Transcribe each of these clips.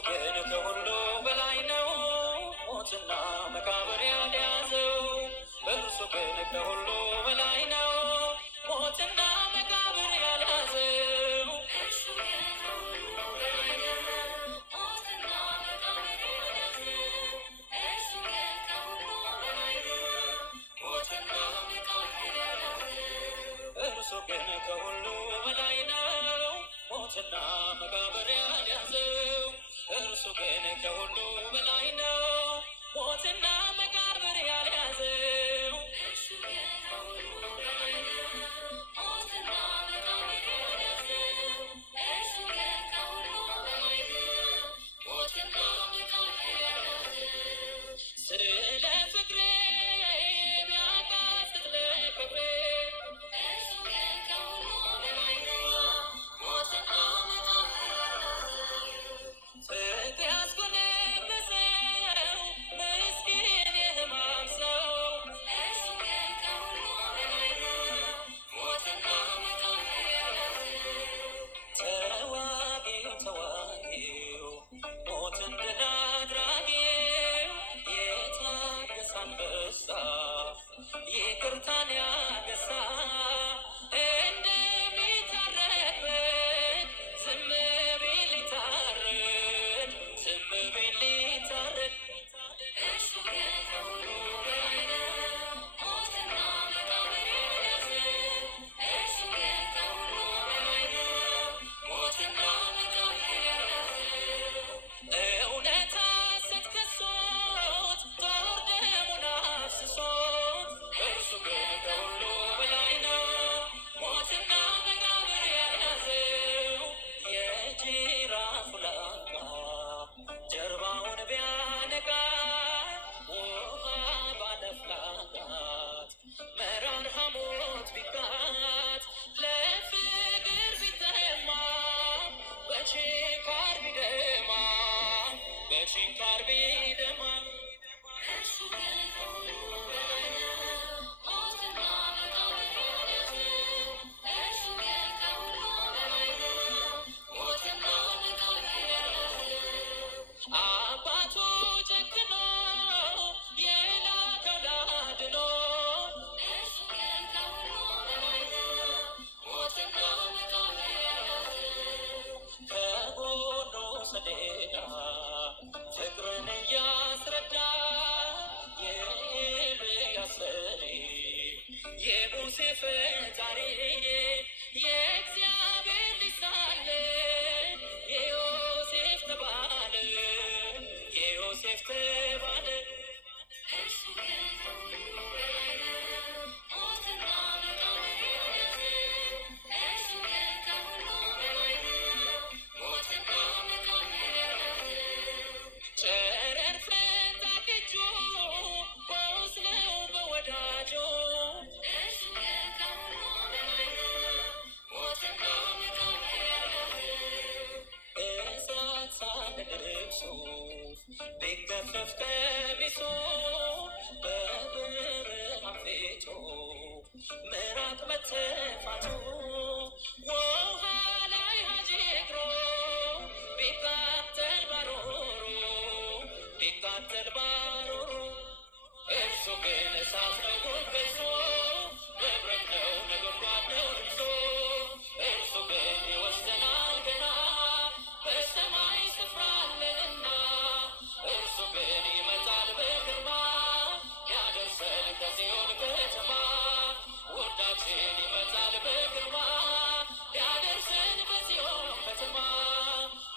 ግን ከሁሉ በላይ ነው ሞትና መቃብር ያልያዘው እርሱ ግን ከሁሉ በላይ ነው ሞትና መቃብር ያልያዘው እርሱ ግን ከሁሉ በላይ ነው ሞትና መቃብር ያልያዘው እርሱ ግን ከሁሉ በላይ ነው ሞትና መቃብር ያልያዘው እርሱ ግን ከሁሉ በላይ ነው ሞትና መቃብር ያልያዘው እርሱ ግን ከሁሉ በላይ ነው ሞትና መቃብር ያልያዘው እርሱ ግን ከሁሉ በላይ ነው ሞትና መቃብር ያልያዘው እርሱ ግን ከሁሉ በላይ ነው ሞትና መቃብር ያልያዘው ስለ ፍቅሬ ቢያቃስት ለክብሬ እርሱ ግን ከሁሉ በላይ ነው ሞትና መቃብር ያልያዘው ፍቅር ያስጎነበሰው ምስኪን የሕማም ሰው እርሱ ግን ከሁሉ በላይ ነው ሞትና መቃብር ያልያዘው ተዋጊው ሞትን ድል አድራጊው የታገሰ አንበሳ ይቅርታን ያገሳ እንደሚታረድ በግ ዝም ቢል ሊታረድ ዝም ቢል ሊታረድ እርሱ ግን ከሁሉ በላይ ነው ሞትና መቃብር ያልያዘው እርሱ ግን ከሁሉ በላይ ነው ሞትና መቃብር ያልያዘው እውነት ሐሰት ከሶት ጦር ደሙን አፍስሶት እርሱ ግን ከሁሉ በላይ ነው ሞትና መቃብር ያልያዘው የጅራፉ ላንቃ ጀርባውን ቢያነቃ ውሃ ባለፍላጋት መራር ሐሞት ቢጋት ለፍቅር ቢጠማ በችንካር ቢደማ በችንካር ቢደማ እርሱ ግን ከሁሉ በላይ ነው ሞትና መቃብር ያልያዘው እርሱ ግን ከሁሉ በላይ ነው ሞትና መቃብር ያልያዘው አባቱ ጨክኖ የላከው ላድኖ እርሱ ግን ከሁሉ በላይ ነው ሞትና መቃብር ያልያዘው ከጎኑ ሰሌዳ ፍቅርን እያስረዳ የኤልያስ በሬ የሙሴ ፈጣሪ የእግዚአብሔር ልጅ ሳለ የዮሴፍ ተባለ የዮሴፍ ተባለ እርሱ ግን ከሁሉ በላይ ነው ሞትና መቃብር ያልያዘው እርሱ ግን ከሁሉ በላይ ነው ሞትና መቃብር ያልያዘው ጨረር ፈንጣቂ እጁ ቆስለው በወዳጁ እርሱ ግን ከሁሉ በላይ ነው ሞትና መቃብር ያልያዘው እሳት ሳለ ልብሱ ቢገፈፍ ቀሚሱ በብርሃን ፊቱ ምራቅ መተፋቱ ውሃ ላይ ሀጂ እግሩ ቢቃጠል ባሮሩ ቢቃጠል ባሮሩ እርሱ ግን እሳት ነው ጉልበቱ መብረቅ ነው ነጎድጓድ ነው ልብሱ እርሱ ግን ይወስደናል ገና በሰማይ ስፍራ አለንና እርሱ ግን ይመጣል በግርማ ያደርሰን ከጽዮን ከተማ ውዳችን ይመጣል በግርማ ያደርሰን በጽዮን ከተማ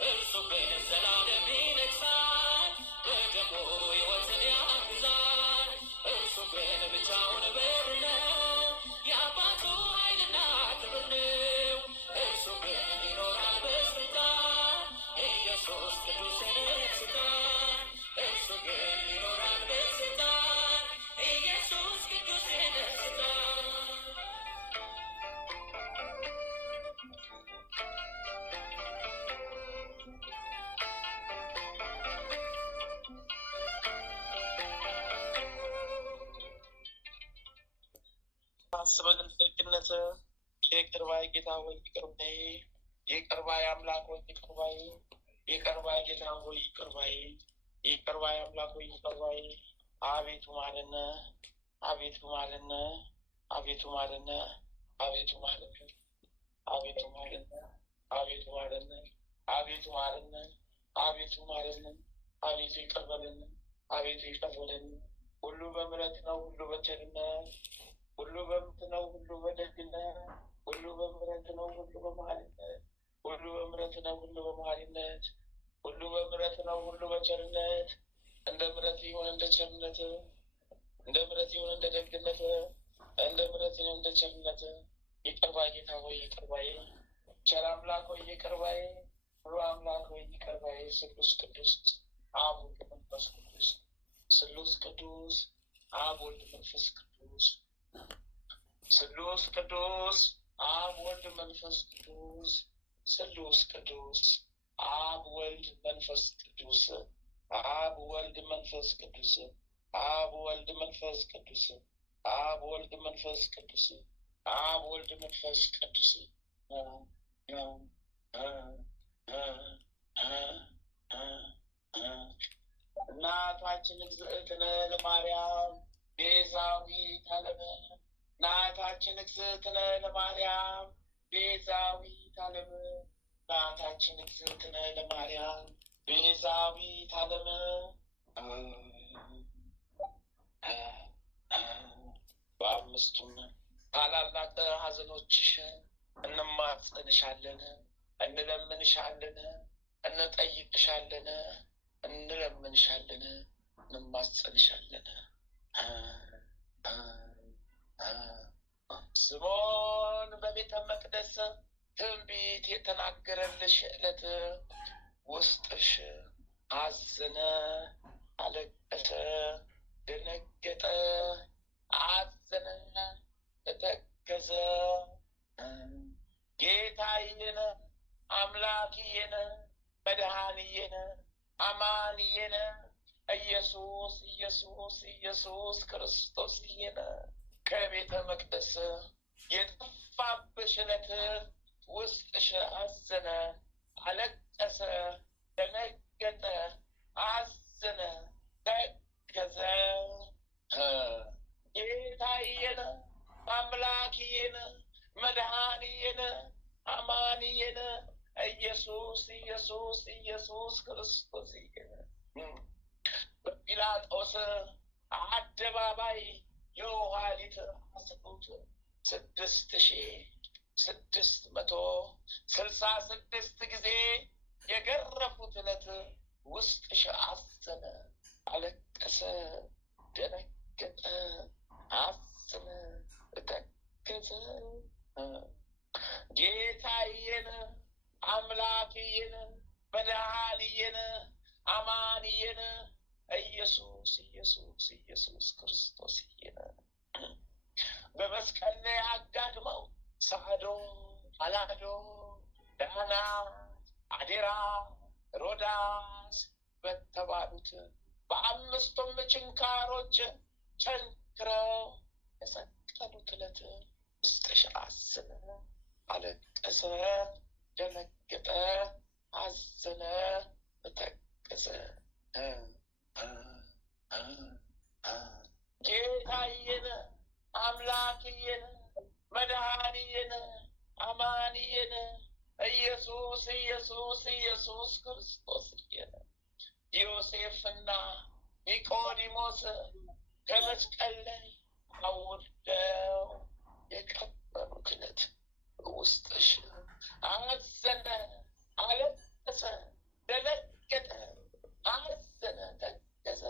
እርሱ ግን ዘላለም ይነግሣል በደሙ ሕይወትን ያግዛል እርሱ ግን ብቻውን በር ነው የአባቱ ኃይልና ክብር ነው እርሱ ግን ይኖራል በስልጣን ኢየሱስ ቅዱስ ይነግሣል እርሱ ግን ይኖራል በስልጣን ኢየሱስ ቅዱስ ይነግሣል አስበን ደግነት ይቅር ባይ ጌታ ሆይ ይቅር በይ፣ ይቅር ባይ አምላክ ሆይ ይቅር ባይ፣ ይቅር ባይ ጌታ ሆይ ይቅር ባይ፣ ይቅር ባይ አምላክ ሆይ ይቅር ባይ። አቤቱ ማረን፣ አቤቱ ማረን፣ አቤቱ ማረን፣ አቤቱ ማረን፣ አቤቱ ማረን፣ አቤቱ ማረን፣ አቤቱ ማረን፣ አቤቱ ማረን፣ አቤቱ ይቅር በለን፣ አቤቱ ይቅር በለን። ሁሉ በምሕረት ነው፣ ሁሉ በቸርነት፣ ሁሉ በምሕረት ነው፣ ሁሉ በደግነት፣ ሁሉ በምሕረት ነው፣ ሁሉ በመሐሪነት፣ ሁሉ በምሕረት ነው፣ ሁሉ በመሐሪነት፣ ሁሉ በምሕረት ነው፣ ሁሉ በቸርነት። እንደ ምሕረት ይሁን እንደ ቸርነት፣ እንደ ምሕረት ይሁን እንደ ደግነት፣ እንደ ምሕረት ይሁን እንደ ቸርነት። ይቅር ባይ ጌታ ሆይ ይቅር ባይ፣ ቸር አምላክ ሆይ ይቅር ባይ፣ ሁሉ አምላክ ሆይ ይቅር ባይ። ስሉስ ቅዱስ አብ ወልድ መንፈስ ቅዱስ፣ ስሉስ ቅዱስ አብ ወልድ መንፈስ ቅዱስ፣ ስሉስ ቅዱስ አብ ወልድ መንፈስ ቅዱስ፣ ስሉስ ቅዱስ አብ ወልድ መንፈስ ቅዱስ፣ አብ ወልድ መንፈስ ቅዱስ፣ አብ ወልድ መንፈስ ቅዱስ፣ አብ ወልድ መንፈስ ቅዱስ፣ አብ ወልድ መንፈስ ቅዱስ። እናታችን እግዝእትነ ለማርያም ቤዛዊተ ዓለም፣ እናታችን እግዝእትነ ለማርያም ቤዛዊተ ዓለም፣ እናታችን እግዝእትነ ለማርያም ቤዛዊተ ዓለም። በአምስቱም ታላላቅ ሐዘኖችሽ እንማጸንሻለን፣ እንለምንሻለን፣ እንጠይቅሻለን፣ እንለምንሻለን፣ እንማጸንሻለን። ስምዖን በቤተ መቅደስ ትንቢት የተናገረልሽ ዕለት ውስጥሽ አዘነ፣ አለቀሰ፣ ደነገጠ፣ አዘነ፣ ተከዘ። ጌታዬን አምላክዬን መድኃኒዬን አማንዬን ኢየሱስ ኢየሱስ ኢየሱስ ክርስቶስዬን ከቤተ መቅደስ የጠፋብሽ ዕለት ውስጥሽ አዘነ፣ አለቀሰ፣ ደነገጠ፣ አዘነ፣ ተከዘ። ጌታዬን አምላክዬን መድኃኒዬን አማንዬን ኢየሱስ ኢየሱስ ኢየሱስ ክርስቶስዬን በጲላጦስ አደባባይ የውሃሊት አስሩት 6666 ጊዜ የገረፉት ዕለት ውስጥሽ አዘነ፣ አለቀሰ፣ ደነገጠ፣ አዘነ፣ ተከዘ። ጌታዬን አምላክዬን መድኃኒዬን አማንዬን ኢየሱስ ኢየሱስ ኢየሱስ ክርስቶስዬን በመስቀል ላይ አጋድመው ሳዶም፣ አላዶም፣ ዳናት፣ አዴራ፣ ሮዳስ በተባሉት በአምስቱም ችንካሮች ቸንክረው የሰቀሉት ዕለት ውስጥሽ አዘነ፣ አለቀሰ፣ ደነገጠ፣ አዘነ፣ ተከዘ። ጌታዬን አምላክዬን መድኃኒዬን አማንዬን ኢየሱስ ኢየሱስ ኢየሱስ ክርስቶስዬን ዮሴፍና ኒቆዲሞስ ከመስቀል ላይ አውርደው የቀበሩት ዕለት ውስጥሽ አዘነ፣ አለቀሰ፣ ደነገጠ፣ አዘነ፣ ተከዘ።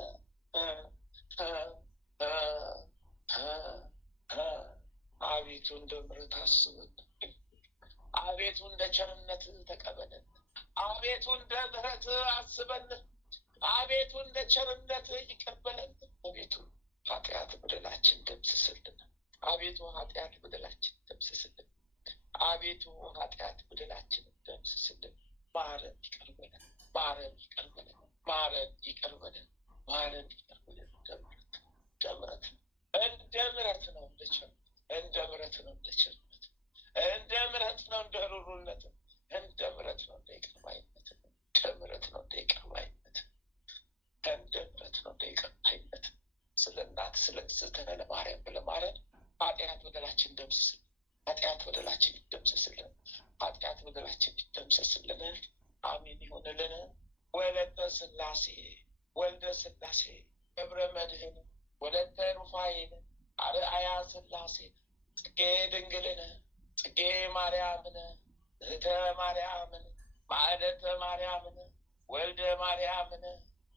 አቤቱ እንደ ምሕረት አስበን፣ አቤቱ እንደ ቸርነት ተቀበለን፣ አቤቱ እንደ ምሕረት አስበን፣ አቤቱ እንደ ቸርነት ይቀበለን። አቤቱ ኃጢአት በደላችን ደምስስልን፣ አቤቱ ኃጢአት በደላችን ደምስስልን፣ አቤቱ ኃጢአት በደላችን ደምስስልን። ማረን፣ ይቅር በለን፣ ማረን፣ ይቅር በለን፣ ማረን፣ ይቅር በለን፣ ማረን፣ ይቅር በለን። እንደ ምሕረት ነው፣ እንደ ቸርነት፣ እንደ ምሕረት ነው፣ እንደ ቸርነት፣ እንደ ምሕረት ነው፣ እንደ ሩሩነት፣ እንደ ምሕረት ነው፣ እንደ ይቅር ባይነት። ምሕረት ነው እንደ ይቅር ባይነት፣ እንደ ምሕረት ነው እንደ ይቅር ባይነት። ስለ እናት ስለ እግዝእትነ ማርያም ብለህ ማረን። ኃጢአት በደላችን ደምስስልን፣ ኃጢአት በደላችን ይደምሰስልን፣ ኃጢአት በደላችን ይደምሰስልን። አሜን ይሁንልን። ወለተ ሥላሴ ወልደ ሥላሴ ገብረ መድኅን ወለተ ሩፋኤል አርአያ ሥላሴ ጽጌ ድንግልን ጽጌ ማርያምን እህተ ማርያምን ማዕደተ ማርያምን ወልደ ማርያምን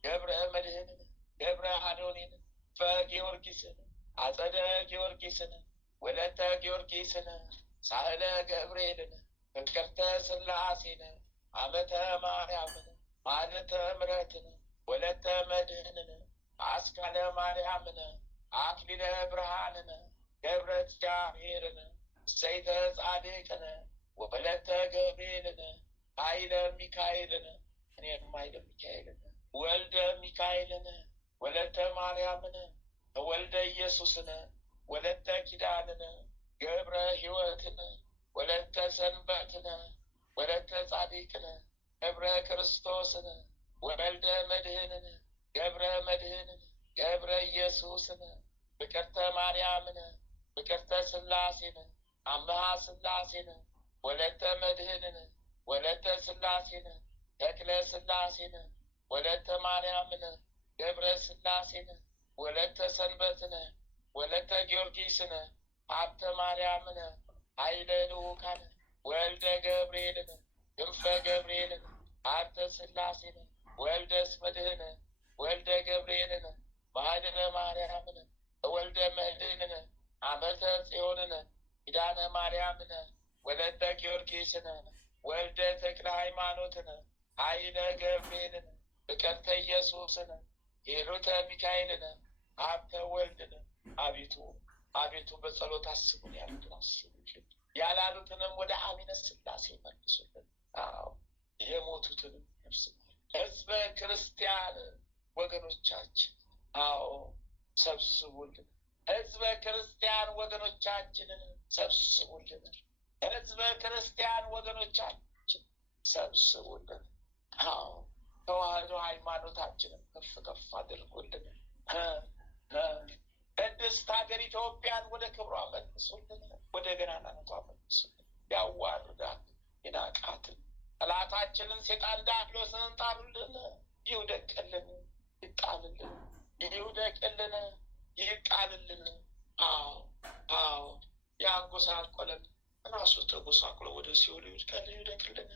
ገብረ መድኅንን ገብረ አዶኒን ፈጊዮርጊስን አጸደ ጊዮርጊስን ወለተ ጊዮርጊስን ሳህለ ገብርኤልን ፍቅርተ ሥላሴን አመተ ማርያምን ማዕደተ ምሕረትን ወለተ መድኅንን አስካለ ማርያምን አክሊለ ብርሃንን ገብረ እግዚአብሔርን እሰይተ ጻድቅን ወለተ ገብርኤልን ኃይለ ሚካኤልን እኔም ኃይለ ሚካኤልን ወልደ ሚካኤልን ወለተ ማርያምን ወልደ ኢየሱስን ወለተ ኪዳንን ገብረ ሕይወትን ወለተ ሰንበትን ወለተ ጻድቅን ገብረ ክርስቶስን ወልደ መድኅንን ገብረ መድኅንን ገብረ ኢየሱስን ፍቅርተ ማርያምን ፍቅርተ ሥላሴን አምሃ ሥላሴን ወለተ መድኅንን ወለተ ሥላሴን ተክለ ሥላሴን ወለተ ማርያምን ገብረ ሥላሴን ወለተ ሰንበትን ወለተ ጊዮርጊስን ሀብተ ማርያምን ኃይለ ልዑካን ወልደ ገብርኤልን ክንፈ ገብርኤልን ሀብተ ሥላሴን ወልደ መድኅን ወልደ ገብርኤልን ማኅደረ ማርያምን ወልደ መድኅንን አመተ ጽዮንን ኪዳነ ማርያምን ወለተ ጊዮርጊስን ወልደ ተክለ ሃይማኖትን ኃይለ ገብርኤልን ፍቅርተ ኢየሱስን ሂሩተ ሚካኤልን ሀብተ ወልድን አቤቱ አቤቱ በጸሎት አስቡን ያሉትን አስቡልን፣ ያላሉትንም ወደ አሚነ ሥላሴ መልሱልን። አዎ የሞቱትንም ነፍስ ሕዝበ ክርስቲያን ወገኖቻችን አዎ ሰብስቡልን። ሕዝበ ክርስቲያን ወገኖቻችንን ሰብስቡልን። ሕዝበ ክርስቲያን ወገኖቻችን ሰብስቡልን። አዎ ተዋህዶ ሃይማኖታችንን ከፍ ከፍ አድርጉልን። ቅድስት ሀገር ኢትዮጵያን ወደ ክብሯ መልሱልን፣ ወደ ገናናነቷ መልሱልን። ያዋርዳት የናቃትን ጠላታችንን ሴጣን ዲያብሎስን ጣሉልን፣ ይውደቅልን፣ ይጣልልን፣ ይውደቅልን፣ ይጣልልን። አዎ አዎ ያንጎሳቆለን ራሱ ተጎሳቁሎ ወደ ሲኦል ይውድቀልን፣ ይውደቅልን።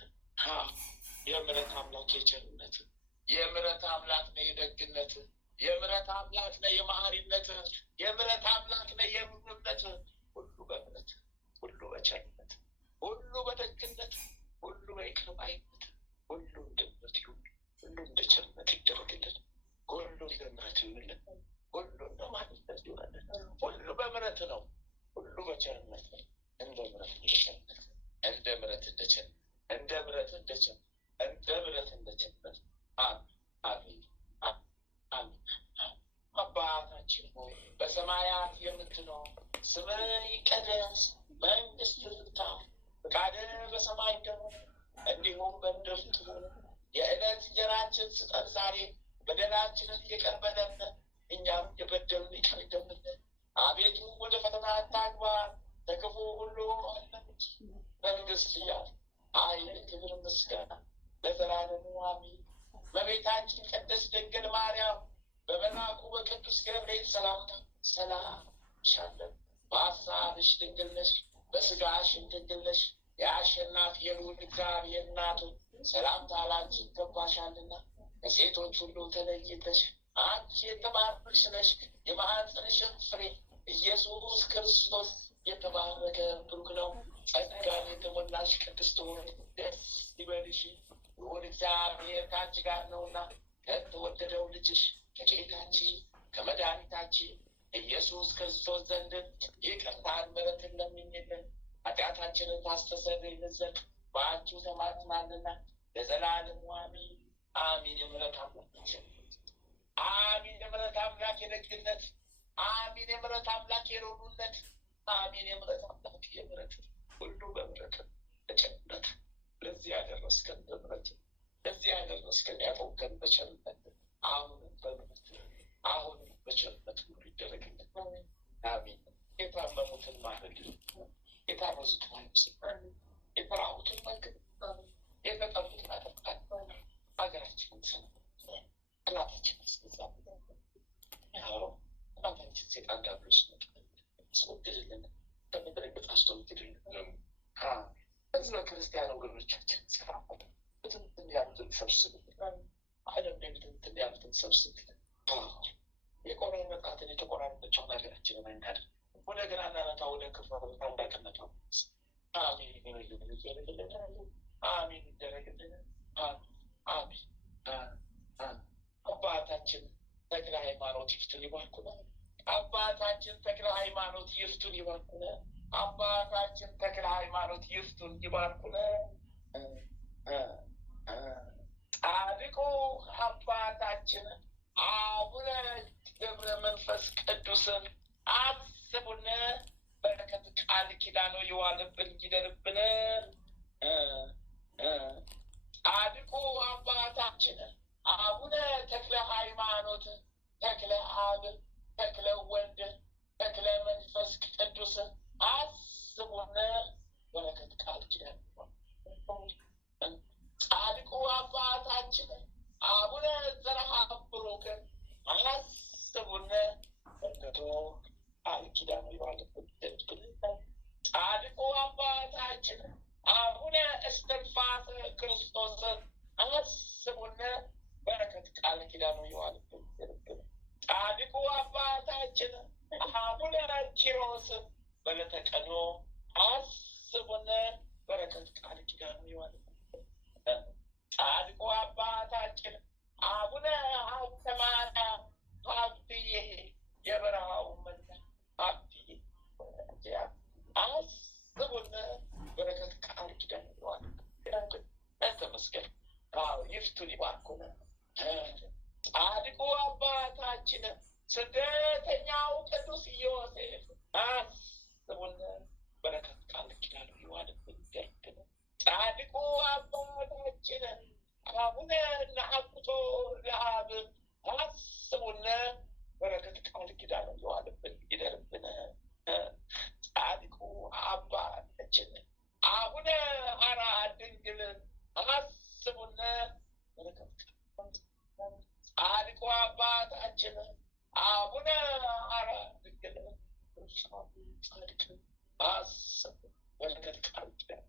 የምሕረት አምላክ የቸርነት የምሕረት አምላክ ነው የደግነት የምሕረት አምላክ ነው የመሐሪነት የምሕረት አምላክ ነው የሩህሩህነት ሁሉ በምሕረት ሁሉ በቸርነት ሁሉ በደግነት ሁሉ በይቅር ባይነት ሁሉ እንደ ምሕረት ይሁን፣ ሁሉ እንደ ቸርነት ይደረግልን፣ ሁሉ እንደ ምሕረት ይሁንልን፣ ሁሉ እንደ ማንነት ይሆንልን። ሁሉ በምሕረት ነው፣ ሁሉ በቸርነት ነው። እንደ ምሕረት እንደ ቸርነት እንደ ምሕረት እንደ ቸርነት እንደ ምሕረት እንደ ቸርነት እንደ ምሕረት እንደ ቸርነት አሜን አሜን። አባታችን ሆይ በሰማያት የምትኖር ስምህ ይቀደስ፣ መንግሥትህ ትምጣ፣ ፈቃድህ በሰማይ እንደሆነ እንዲሁም በምድር ትሁን። የዕለት እንጀራችንን ስጠን ዛሬ፣ በደላችንን ይቅር በለን እኛም የበደሉንን ይቅር እንደምንል። አቤቱ ወደ ፈተና አታግባን፣ ከክፉ ሁሉ አድነን። መንግሥት ያንተ፣ ኃይል፣ ክብር፣ ምስጋና ለዘላለሙ አሜን። እመቤታችን ቅድስት ድንግል ማርያም በመልአኩ በቅዱስ ገብርኤል ሰላምታ ሰላም እልሻለሁ። በሐሳብሽ ድንግል ነሽ፣ በሥጋሽም ድንግል ነሽ። የአሸናፊ የልዑል እግዚአብሔር እናቱ ሰላምታ ላንቺ ይገባሻልና ከሴቶች ሁሉ ተለይተሽ አንቺ የተባረክሽ ነሽ። የማኅፀንሽም ፍሬ ኢየሱስ ክርስቶስ የተባረከ ብሩክ ነው። ጸጋን የተሞላሽ ቅድስት ሆይ ደስ ይበልሽ፣ ልዑል እግዚአብሔር ከአንቺ ጋር ነውና ከተወደደው ልጅሽ ከጌታችን ከመድኃኒታችን ኢየሱስ ክርስቶስ ዘንድ ይቅርታን ምሕረትን ለምኝልን ኃጢአታችንን ታስተሰርይልን ዘንድ በአንቺ ተማጽናልና ለዘላለሙ አሜን አሜን። የምሕረት አምላክ አሜን። የምሕረት አምላክ የደግነት አሜን። የምሕረት አምላክ የሩህሩህነት አሜን። የምሕረት አምላክ የምሕረት ሁሉ በምሕረት በቸርነት ለዚህ ያደረስከን በምሕረት እዚህ ያደረስከን ያቆምከን በቸርነት አሁንም በምሕረት አሁንም በቸርነት ሁሉ ይደረግልን። አሜን። የታመሙትን ማረድልን፣ የታረዙትን አልብስልን፣ የተራቡትን መግብ፣ የተጠሙትን አጠጣን። ሀገራችንን ሰላም፣ ጠላታችንን አስገዛ። ጠላታችን ሴጣን ዲያብሎስ አስወግድልን፣ ከምድረ ገጽ አስወግድልን። ህዝበ ክርስቲያን ወገኖቻችን ሰላም ብትንትን ያሉትን ሰብስብልን፣ ዓለም ላይ ብትንትን ያሉትን ሰብስብልን። የቆራረጣትን የተቆራረጠችውን ሀገራችንን አይናድር፣ ወደ ግራናነቷ ወደ ክፉ ታላቅነቷ አሜን ይደረግልን። አሜን ይደረግልን። አሜን። አባታችን ተክለ ሃይማኖት ይፍቱን ይባርኩን። አባታችን ተክለ ሃይማኖት ይፍቱን ይባርኩን። አባታችን ተክለ ሃይማኖት ይፍቱን ይባርኩን። ጻድቁ አባታችን አቡነ ገብረ መንፈስ ቅዱስን አስቡን። በረከት ቃል ኪዳኑ ይዋልብን ይደርብን። ጻድቁ አባታችን አቡነ ተክለ ሃይማኖት ተክለ አብ ተክለ ወልድ ተክለ መንፈስ ቅዱስ አስቡን። በረከት ቃል ኪዳኑ ጻድቁ አባታችን አቡነ ዘርዓ ብሩክ አስቡን። በረከቱ ቃል ኪዳኑ ይዋልብን ይደርብን። ጻድቁ አባታችን አቡነ እስትንፋሰ ክርስቶስ አስቡን። በረከት ቃል ኪዳኑ ይዋልብን ይደርብን። ጻድቁ አባታችን አቡነ ኪሮስ በዕለተ ቀኑ አስቡን። በረከት ቃል ኪዳኑ ይዋልብን። ጻድቁ አባታችን አቡነ ሀብተ ማርያም ሀብትዬ የበረሃው መና ሀብትዬ አስቡን። በረከት ቃል ኪዳኑ ይዋልብን። ተመስገን። ይፍቱን ይባርኩን። ጻድቁ አባታችን ስደተኛው ቅዱስ ዮሴፍ አስቡን። በረከት ቃል ኪዳኑ ይዋልብን ይደርብን። ጻድቁ አባታችን አቡነ ነአኩቶ ለአብ አስቡን። በረከት ቃል ኪዳኑ ይዋልብን ይደርብን። ጻድቁ አባታችን አቡነ ሐራ ድንግል አስቡን። በረከት ጻድቁ አባታችን አቡነ ሐራ ድንግል ጻድቅ አስቡ። በረከት ቃል ኪዳኑ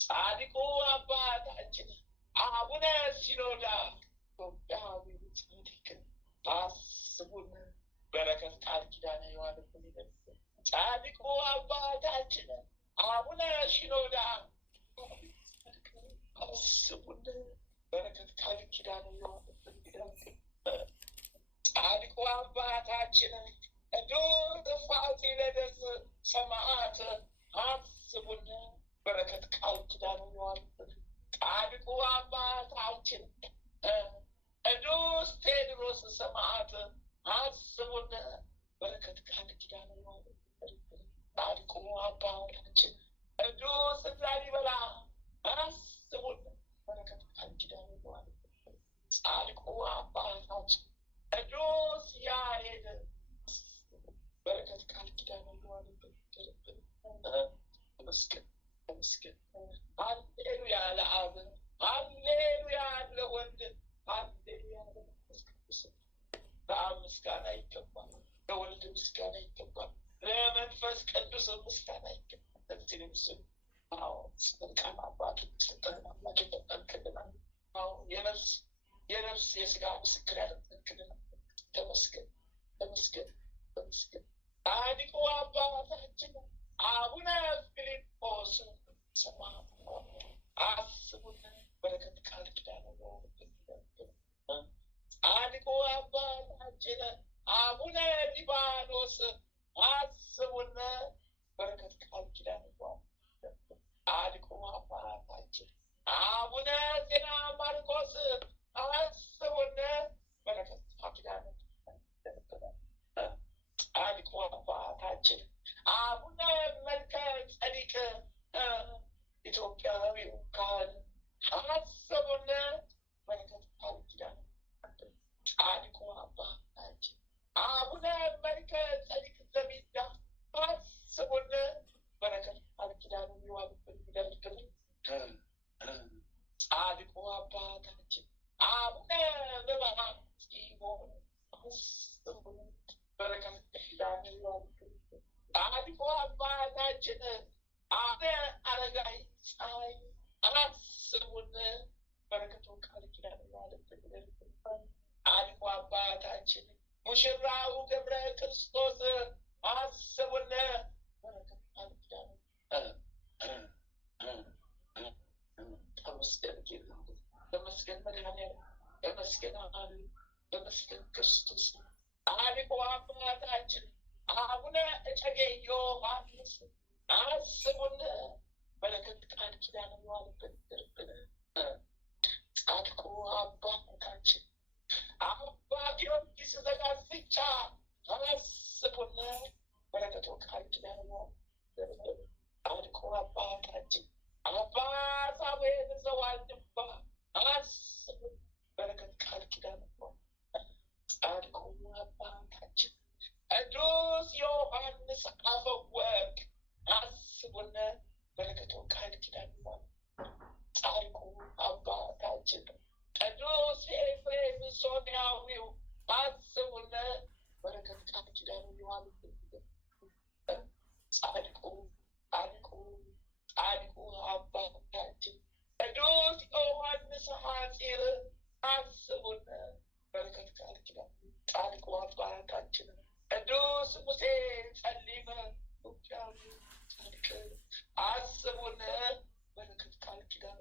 ጻድቁ አባታችን አቡነ ሲኖዳ ኢትዮጵያዊ ጻድቅ አስቡን። በረከት ቃል ኪዳኑ ይዋልብን ይደርብን። ጻድቁ አባታችን አቡነ ሲኖዳ አስቡን። በረከት ቃል ኪዳኑ ይዋልብን ይደርብን። ጻድቁ አባታችን ቅዱስ ፋሲለደስ ሰማዕት አስቡን። በረከት ቃል ኪዳኑ ይዋልብን። ጻድቁ አባታችን ቅዱስ ቴዎድሮስ ሰማዕት አስቡን። በረከት ቃል ኪዳኑ ይዋልብን። ጻድቁ አባታችን ቅዱስ ላሊበላ አስቡን። በረከት ቃል ኪዳኑ ይዋልብን። ጻድቁ አባታችን ቅዱስ ያሬድ በረከት ቃል ኪዳኑ ይዋልብን ይደርብን። ተመስገን ተመስገን። ሃሌሉያ ለአብ፣ ሃሌሉያ ለወልድ፣ ሃሌሉያ ለመንፈስ ቅዱስ። ለአብ ምስጋና ይገባል፣ ለወልድ ምስጋና ይገባል፣ ለመንፈስ ቅዱስ ምስጋና ይገባል። ለዚህም ስም ስልጣን አባት ስልጣን አምላክ የጠጠንክልናል። የነፍስ የስጋ ምስክር ያደረግልናል። ተመስገን ተመስገን ተመስገን። ጻድቁ አባታችን አቡነ ፊልጶስ ሰማዕት አስቡን። በረከት ቃል ኪዳኑ ይዋልብን ይደርብን። ጻድቁ አባታችን አቡነ ሊባኖስ አስቡን። በረከት ቃል ኪዳኑ ይዋልብን ይደርብን። ጻድቁ አባታችን አቡነ ዜና ማርቆስ አስቡን። በረከት ቃል ኪዳኑ ይደርብን። ጻድቁ አባታችን አቡነ መልከ በረከት ኪዳን ጻድቁ አባታችን አቡነ አረጋዊ ፀሐይ አስቡን በረከቱ ቃል ኪዳን ያለብን ጻድቁ አባታችን ሙሽራው ገብረ ክርስቶስ አስቡን በረከት ቃል ኪዳን ተመስገን ጌታ ተመስገን መድኃኒዓለም ተመስገን አብ ተመስገን ክርስቶስ ጻድቁ አባታችን አቡነ እጨጌ ዮሐንስ አስቡን በረከት ቃል ኪዳን ያለብን ጻድቁ አባታችን አባ ጊዮርጊስ ዘጋስጫ አስቡን በረከቱ ቃል ኪዳን ያለብን ጻድቁ አባታችን አባ ሳሙኤል ዘዋልድባ አስቡን በረከት ቃል ኪዳን ጻድቁ አባታችን ቅዱስ ዮሐንስ አፈወርቅ አስቡን በረከቱ ቃል ኪዳን ጻድቁ አባታችን ቅዱስ ኤፍሬም ሶርያዊው አስቡን በረከት ቃል ኪዳን ጻድቁ አባታችን ቅዱስ ዮሐንስ ሐፂር አስቡን በረከት ቃል ኪዳን ጻድቁ አባታችን ቅዱስ ሙሴ ጸሊመ ኢትዮጵያዊ ጻድቅ አስቡን በረከት ቃል ኪዳን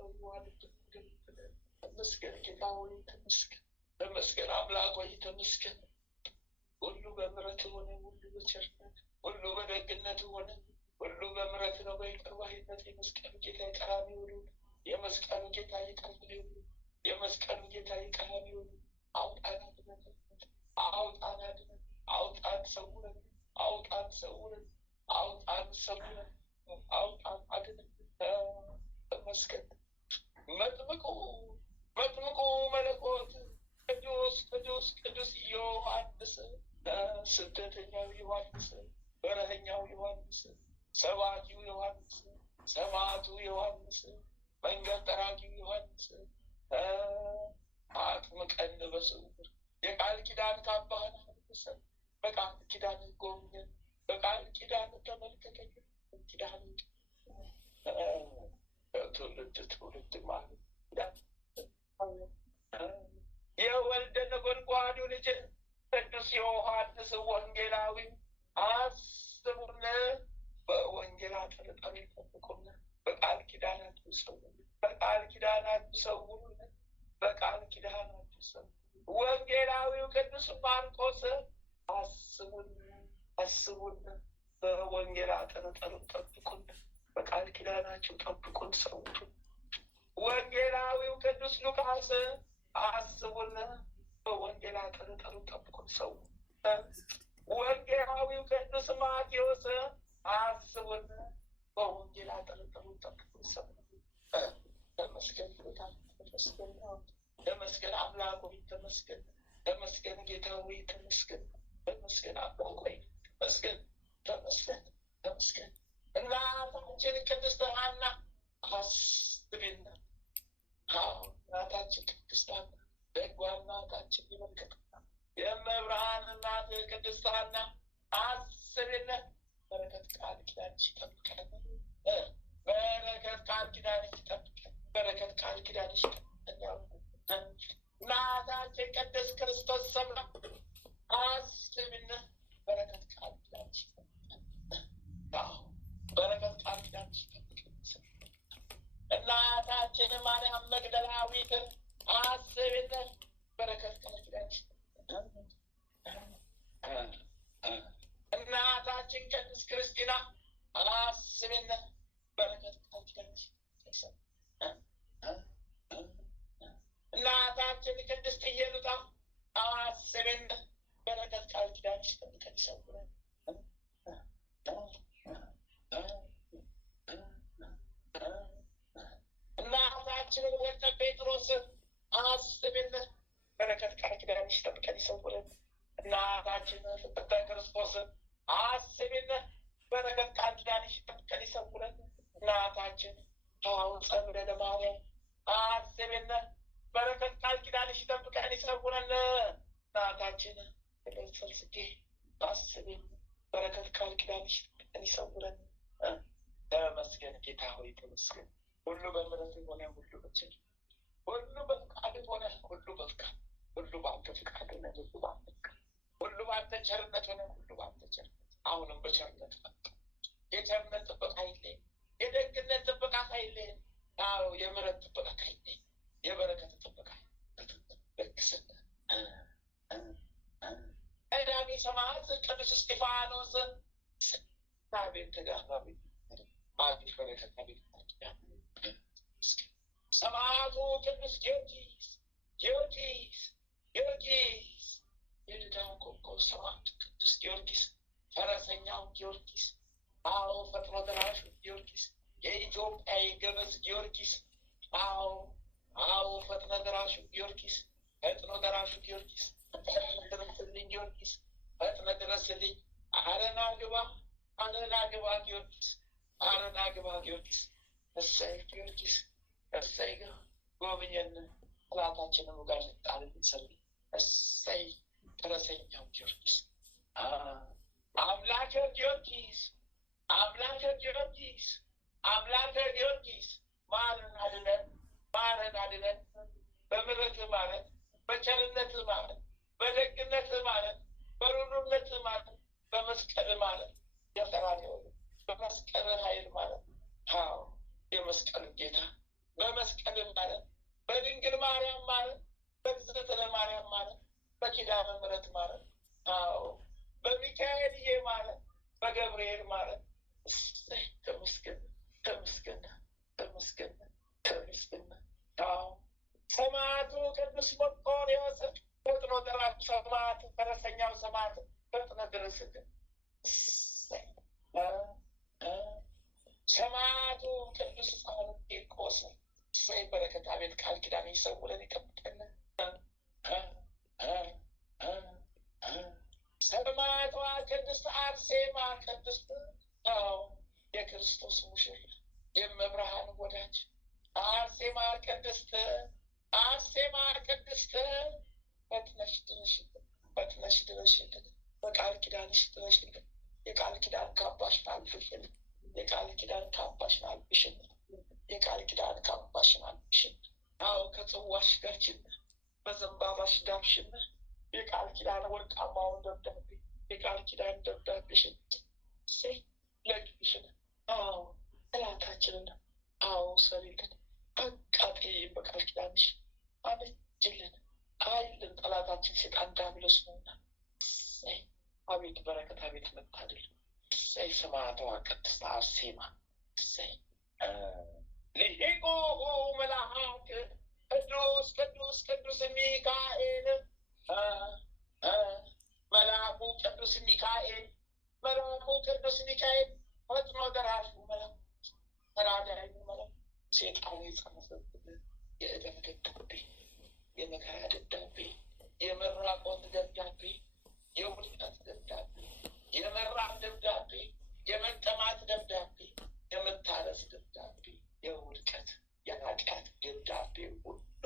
ተመስገን ጌታ ሆይ ተመስገን ተመስገን አምላክ ሆይ ተመስገን ሁሉ በምሕረት ሆነ ሁሉ በቸርነት ሁሉ በደግነት ሆነ ሁሉ በምሕረት ነው በይቅር ባይነት የመስቀሉ ጌታ ይቀራሚ ሁሉ የመስቀሉ ጌታ ይቀራሚ ሁሉ የመስቀሉ ጌታ ይቀራሚ ሁሉ አውጣን አድነን አውጣን ሰውረን አውጣን ሰውረን አውጣን ሰውረን አውጣን አድነን ተመስገን መጥምቁ መለኮት ቅዱስ ዮሐንስ ስደተኛው ዮሐንስ በረሀኛው ዮሐንስ ሰባኪው ዮሐንስ ሰማዕቱ ዮሐንስ መንገድ ጠራጊው ዮሐንስ አጥምቀን በስውር የቃል ኪዳን ካባህን አልብሰን በቃል ኪዳን ጎብኘን በቃል ኪዳን ተመልከተን ኪዳን ትውልድ ማለት የወልደ ነጎድጓዱ ልጅ ቅዱስ ዮሐንስ ወንጌላዊ አስቡን በወንጌል አጥርጠን ይጠብቁን በቃል ኪዳናችሁ ሰውሩን በቃል ኪዳናችሁ ሰውሩን በቃል ኪዳናችሁ ሰውሩን ወንጌላዊው ቅዱስ ማርቆስ አስቡን በወንጌል አጥርጠን ጠብቁን በቃል ኪዳናችሁ ጠብቁን ሰውሩን ወንጌላዊው ቅዱስ ሉቃስ አስቡን በወንጌል አጥርጠን ጠብቁን ሰውሩን ወንጌላዊው ቅዱስ ማቴዎስ አስቡን በወንጌል አጥርጠን ጠብቁን ሰውሩን ተመስገን ጌታ ተመስገን ተመስገን አምላክ ሆይ ተመስገን ተመስገን ጌታ ሆይ ተመስገን ተመስገን አምላክ ሆይ ተመስገን ተመስገን እናታችን ቅድስት ሐና አስቢን እናታችን ቅድስት ሐና ደጓ እናታችን ይመልከትና የመብርሃን እናት ቅድስት ሐና አስቢን በረከት ቃል ኪዳንሽ ይጠብቀን በረከት ቃል ኪዳንሽ ይጠብቀን በረከት ቃል ኪዳንሽ እናታችን ቅድስት ክርስቶስ ሰምራ አስቢን በረከት ቃል ኪዳንሽ በረከት ቃል ኪዳንሽ እናታችን ማርያም መግደላዊት አስቢን በረከት ቃል ኪዳንሽ እናታችን ቅድስት ክርስቲና አስቢን በረከት ቃል ኪዳንሽ እናታችን ቅድስት ኢየሉጣ አስቢን በረከት ቃል ኪዳንሽ ጠብቀን ይሰውረን እናታችን ወለተ ጴጥሮስ አስቢን በረከት ቃል ኪዳንሽ ጠብቀን ይሰውረን እናታችን ፍቅርተ ክርስቶስ አስቢን በረከት ቃል ኪዳንሽ ጠብቀን ይሰውረን እናታችን ሐውፀ ምሕረተ ማርያም አስቢን በረከት ቃል ኪዳንሽ ጠብቀን ይሰውረን እናታችን ቅድስት ጽጌ ታስቢን በረከት ቃል ኪዳንሽ ይሰውረን። ተመስገን ጌታ ሆይ ተመስገን። ሁሉ በምሕረት ሆነ፣ ሁሉ በቸር ሁሉ በፍቃድ ሆነ፣ ሁሉ በፍቃድ ሁሉ በአንተ ፍቃድ ሆነ፣ ሁሉ በአንተ ፍቃድ ሁሉ በአንተ ቸርነት ሆነ፣ ሁሉ በአንተ ቸርነት አሁንም በቸርነት የቸርነት ጥበቃ አይለየን፣ የደግነት ጥበቃ አይለየን። አዎ የምሕረት ጥበቃ አይለየን፣ የበረከት ጥበቃ በክስን ቀዳሚ ሰማዕት ቅዱስ እስጢፋኖስ አቤት ተጋራ አቤት በረከት አቤት ሰማዕቱ ቅዱስ ጊዮርጊስ የልዳው ኮከብ ሰማዕቱ ቅዱስ ጊዮርጊስ ፈረሰኛው ጊዮርጊስ፣ አዎ ፈጥኖ ደራሹ ጊዮርጊስ፣ የኢትዮጵያ ገበዝ ጊዮርጊስ፣ አዎ ፈጥኖ ደራሹ ጊዮርጊስ፣ ፈጥኖ ደራሹ ጊዮርጊስ፣ ድረስልኝ ጊዮርጊስ፣ ፈጥነ ድረስልኝ። አረና ግባ ጊዮርጊስ፣ አረና ግባ ጊዮርጊስ። እሰይ ጊዮርጊስ እሰይ ጎብኘን፣ ጠላታችንን ጋር ጣልን ሰልኝ። እሰይ ፈረሰኛው ጊዮርጊስ አምላከ ጊዮርጊስ ማረን አድነን፣ በምሕረትህ ማረን፣ በቸርነትህ ማረን፣ በደግነትህ ማረን፣ በሩሩነትህ ማረን፣ በመስቀልህ ማረን፣ የቀራንዮ በመስቀልህ ኃይል ማረን። አዎ የመስቀልህ ጌታ በመስቀልህ ማረን፣ በድንግል ማርያም ማረን፣ በእግዝእትነ ማርያም ማረን፣ በኪዳነ ምሕረት ማረን። አዎ በሚካኤልዬ ማረን፣ በገብርኤል ማረን። ተመስገን። አዎ ሰማዕቱ ቅዱስ መርቆሬዎስ ፈጥኖ ደራሹ ሰማዕት፣ ፈረሰኛው ሰማዕት ፈጥነ ድረስልን። ሰማዕቱ ቅዱስ ጻድቅ ቂርቆስ እሰይ በረከት አቤት ቃል ኪዳን ይሰውረን ይጠብቀን። ሰማዕቷ ቅድስት አርሴማ ቅድስት የክርስቶስ ሙሽራ የመብርሃን ወዳጅ አርሴማ ቅድስት ፈጥነሽ ድረሽልን፣ በቃል ኪዳንሽ ድረሽልን። የቃል ኪዳን ካባሽን አልብሽን፣ የቃል ኪዳን ካባሽን አልብሽን፣ የቃል ኪዳን ካባሽን አልብሽን። አዎ ከጽዋሽ ጋርችን በዘንባባሽ ዳብሽን፣ የቃል ኪዳን ወርቃማውን ደብዳቤ የቃል ኪዳን ደብዳቤሽን ለግሽን። አዎ ጠላታችንን ሰሪልን፣ አቃጤ በቃል ኪዳንሽ አመጅልን፣ አይልን። ጠላታችን ሴጣን ዲያብሎስ ነውና። አቤት በረከት አቤት መታደል። ሰማዕቷ ቅድስት አርሴማ ሊቁ መልአክ ቅዱስ ሚካኤል መልአኩ ቅዱስ ሚካኤል ፈጥኖ ደራሹ መልአክ ተራዳዩ መልአክ ሴጣን የጻፈብን የዕዳ ደብዳቤ፣ የመከራ ደብዳቤ፣ የመራቆት ደብዳቤ፣ የውድቀት ደብዳቤ፣ የመራብ ደብዳቤ፣ የመጠማት ደብዳቤ፣ የመታረስ ደብዳቤ፣ የውድቀት የኃጢአት ደብዳቤ ሁሉ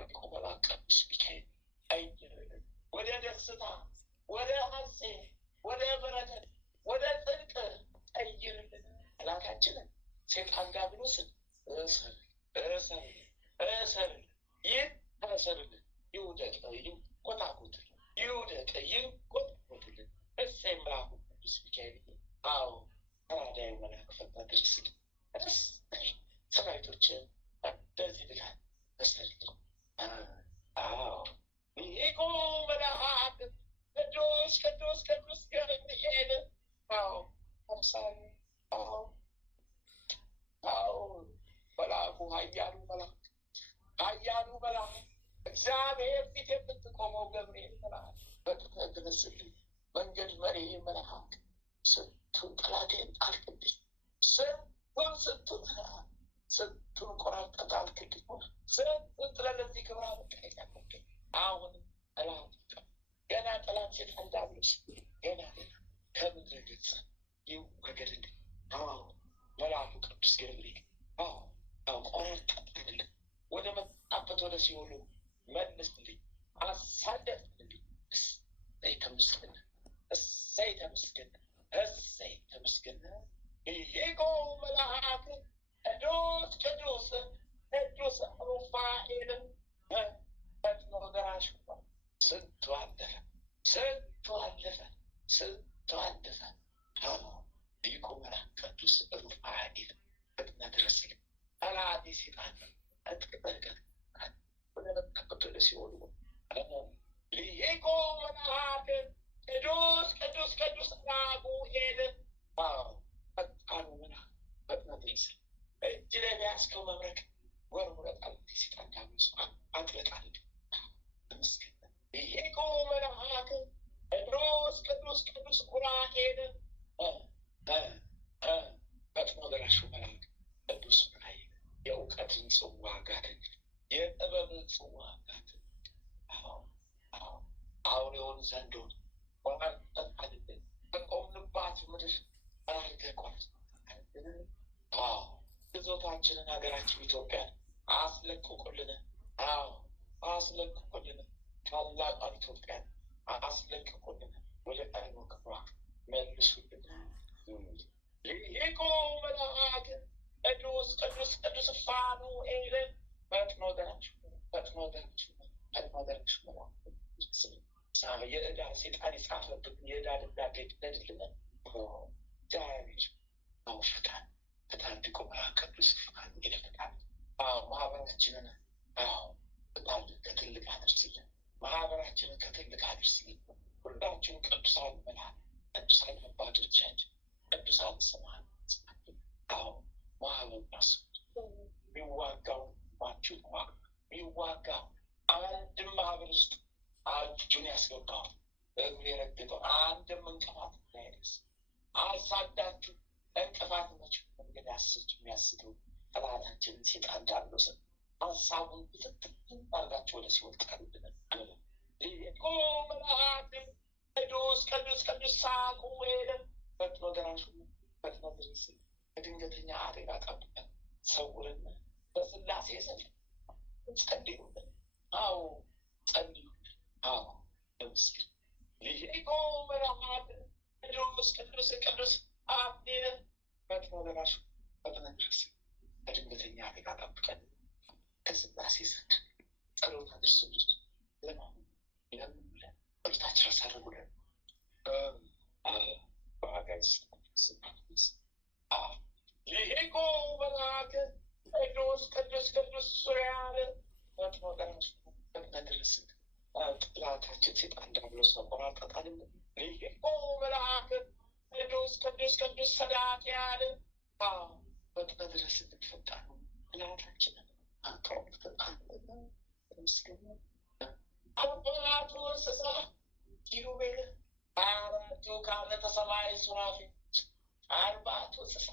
ሊቁ መልአክ ቅዱስ ሚካኤል አይርልን። ወደ ደስታ፣ ወደ ሐሴት፣ ወደ በረከት፣ ወደ ጽድቅ ቀይርልን። ጠላታችንን ሴጣን ዲያብሎስን ይታሰርልን፣ ይውደቅ፣ ይንኮታኮትልን። እሰይ መልአኩ ቅዱስ ሚካኤል ተራዳዩ መልአክ ፈጥነህ ድረስልን። ሰራዊቶችን እንደዚህ ብለህ ተሰርልኝ። ሊቁ መልአክ ቅዱስ ገብርኤል አምሳሉ መልአኩ ኃያሉ መልአክ እግዚአብሔር ፊት የምትቆመው ገብርኤል መልአክ ፈጥነህ ድረስልኝ። መንገድ መሪ መልአክ ስንቱን ጠላቴን ጣልክልኝ፣ ስንቱን ቆራርጠህ ጣልክልኝ፣ ስንቱን ጥለህ ለዚህ ክብር አበቃኸኝ። አሁንም ጠላት ገና ጠላት ሴጣን ዲያብሎስ ገና ከምድረ ገጽ ይወገድልኝ። መልአኩ ቅዱስ ገብርኤል ቆራርጠህ ጣልልኝ፣ ወደ መጣበት ወደ ሲኦሉ መልስልኝ፣ አሳደፍልኝ። ተመስገን። ተመስገን እሰይ ተመስገን ይሄኮ መልአክ ቅዱስ ቅዱስ ቅዱስ ሩፋኤል ፈጥኖ ደራሽ ስንቱ አለፈ ስንቱ አለፈ ስንቱ አለፈ። ሊቁ መልአክ ቅዱስ ሩፋኤል ፈጥነ ድረስልን ጠላቴ ሲጣል አጥቅጠቀቅ ወደ ሲሆኑ ሊቁ መልአክ ቅዱስ ቅዱስ ቅዱስ ራጉኤል ፈጣኑ መልአክ ፈጥነ ድረስልን እጅ ላይ ቢያስከው መብረቅ ወርውረ ጠላቴ ሲጣል ዳብሎስ አጥለጣል። ተመስገን ሊቁ መልአክ ቅዱስ ቅዱስ ቅዱስ ኡራኤል ፈጥኖ ደራሹ መልአክ ቅዱስ ኡራኤል የእውቀትን ጽዋ ጋትን የጥበብን ጽዋ ጋትን አውሬውን ዘንዶን ዋጠጣልን በቆምንባት ምድር አርገቋል። ግዞታችንን ሀገራችን ኢትዮጵያን አስለቅቁልን። አስለቅቁልን። ታላቋን ኢትዮጵያን አስለቅቁልን። ወደ ቀድሞ ክብሯ መልሱልን። ሊቁ መልአክ ቅዱስ ቅዱስ ቅዱስ ፋኑኤል ፈጥኖ ደራሽ ፈጥኖ ደራሽ ፈጥኖ ደራሽ መልአክ የዕዳ ሴጣን የጻፈብን የዕዳ ደብዳቤ ይቅደድልን። እግዚአብሔር ፍታን ፍታን። ሊቁ መልአክ ቅዱስ ፋኑኤል ፍታን። ማህበራችንን ፍታን፣ ከትልቅ አድርስልን። ማህበራችንን ከትልቅ አድርስልን። ሁላችሁም ቅዱሳን መልአክ ቅዱሳን አባቶቻችን ቅዱሳን ስማን ማህበሩ ራሱ የሚዋጋው ባችሁ የሚዋጋው አንድም ማህበር ውስጥ እጁን ያስገባው እግሩ የረገጠው አንድም እንቅፋት እንዳይደርስ አሳዳችሁ እንቅፋት መች መንገድ የሚያስገው ጠላታችንን ሴጣን ዳብሎስ ሀሳቡን ብትትትን አርጋችሁ ወደ ሲኦል ጣሉልን። ሊቁ መልአክ ቅዱስ ቅዱስ ቅዱስ ሳሙኤል ፈጥኖ ደራሹ ፈጥኖ ድረስልን። ከድንገተኛ አደጋ ጠብቀን ሰውረን። በስላሴ ዘንድ ጸልዩልን። ጸልዩልን። ተመስገን ሊቁ መልአክ ቅዱስ ቅዱስ ቅዱስ አብኔር ፈጥኖ ደራሹ ፈጥኖ ድረስልን። ከድንገተኛ አደጋ ጠብቀን ከስላሴ ዘንድ ጸሎት አድርሱልን። ለምንብለን ጸሎታችን አሳርጉልን። ሊቁ መልአክ ቅዱስ ቅዱስ ቅዱስ ሱሪያል ፈጥኖ ደራሽ ፈጥነ ድረስልን። ጠላታችን ሴጣን ዳብሎስ መቆራጠጣልን። ሊቁ መልአክ ቅዱስ ቅዱስ ቅዱስ ሰዳክያል ፈጥነ ድረስልን። ፈጣኑ ጠላታችንን አራቱ እንስሳ ኪሩቤል 24ቱ ካህናተ ሰማይ ሱራፌል 40ቱ እንስሳ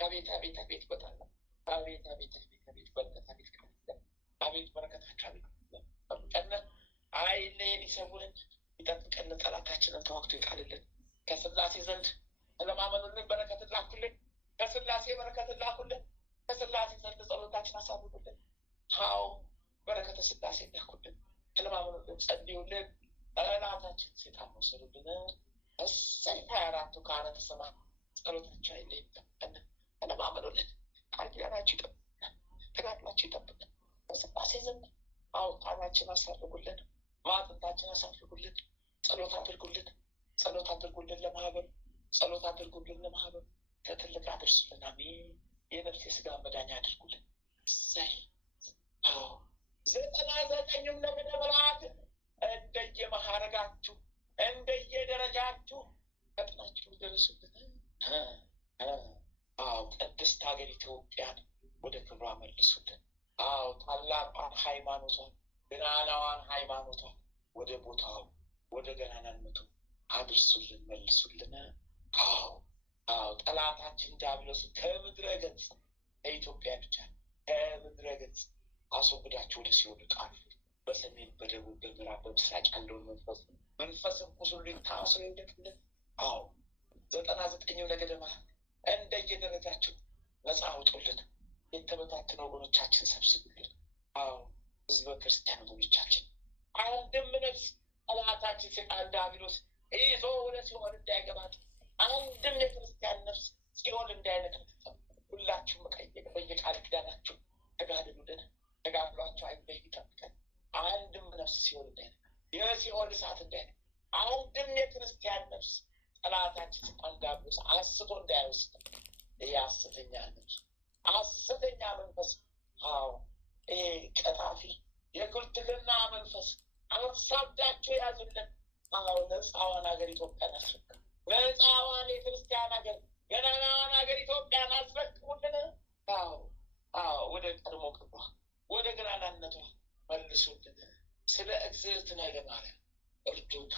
አቤት አቤት አቤት በጣም አቤት አቤት አቤት አቤት በረከት አቤት አቤት በረከታቸው አቤት ጠብቀን አይለየን ይሰውርን ይጠብቀን። ጠላታችንን ተዋግቶ ይጣልልን። ከስላሴ ዘንድ ለማመኑልን በረከት ላኩልን። ከስላሴ በረከት ላኩልን። ከስላሴ ዘንድ ጸሎታችን አሳርጉልን። በረከተ ስላሴ ላኩልን። ለማመኑልን ጸልዩልን። ጠላታችን ሴጣን ወሰዱልን። እሰይ 24ቱ ካህናተ ሰማይ ጸሎታቸው አይለየን። ለማመኑልን ቃል ኪዳናችሁ ይጠብቀን። ተጋድላችሁ ይጠብቀን። በስላሴ ዘንድ ቃላችን አሳርጉልን። ማጥንታችን አሳርጉልን። ጸሎት አድርጉልን። ጸሎት አድርጉልን ለማህበሩ። ጸሎት አድርጉልን ለማህበሩ። ከትልቅ አድርሱልን። አሜን። የነፍስ የስጋ መዳኛ አድርጉልን። እሰይ 99ኙም ነገደ መላእክት እንደየማዕረጋችሁ እንደየደረጃችሁ ፈጥናችሁ ደርሱልን። ቅድስት ሀገር ኢትዮጵያን ወደ ክብሯ መልሱልን። ታላቋን ሃይማኖቷን ገናናዋን ሃይማኖቷን ወደ ቦታው ወደ ገናናነቱ አድርሱልን፣ መልሱልን። ጠላታችን ዲያብሎስ ከምድረ ገጽ ከኢትዮጵያ ብቻ ከምድረ ገጽ አስወግዳችሁ ወደ ሲኦል ጣሉ። በሰሜን በደቡብ በምዕራብ በምስራቅ ያለውን መንፈስን ሁሉ ታስሮ ይውደቅልን። 99ኙ ነገደ መላእክት እንደየደረጃችሁ ነፃ አውጡልን። የተበታተኑ ወገኖቻችን ሰብስቡልን። ህዝበ ክርስቲያን ወገኖቻችን አንድም ነፍስ ጠላታችን ሴጣን ዲያብሎስ ይዞ ወደ ሲኦል እንዳይገባት አንድም የክርስቲያን ነፍስ ሲኦል እንዳይነካት ሁላችሁም በየቃል ኪዳናችሁ ተጋድሉልን፣ ተጋድሏችሁ አይለይ ይጠብቀን። አንድም ነፍስ ሲኦል እንዳይነካ፣ የሲኦል እሳት እንዳይነካ፣ አንድም የክርስቲያን ነፍስ ጠላታችን አንዳብስ አስቶ እንዳይወስድ። ይህ ሐሰተኛ ነፍስ፣ ሐሰተኛ መንፈስ፣ ቀጣፊ የክልትልና መንፈስ አሳዳችሁ ያዙልን። ነፃዋን ሀገር ኢትዮጵያን አስረክቡ። ነፃዋን የክርስቲያን ሀገር ገናናዋን ሀገር ኢትዮጵያን አስረክቡልን። ወደ ቀድሞ ክብሯ ወደ ገናናነቷ መልሱልን። ስለ እግዝእትነ ለማርያም እርዱን።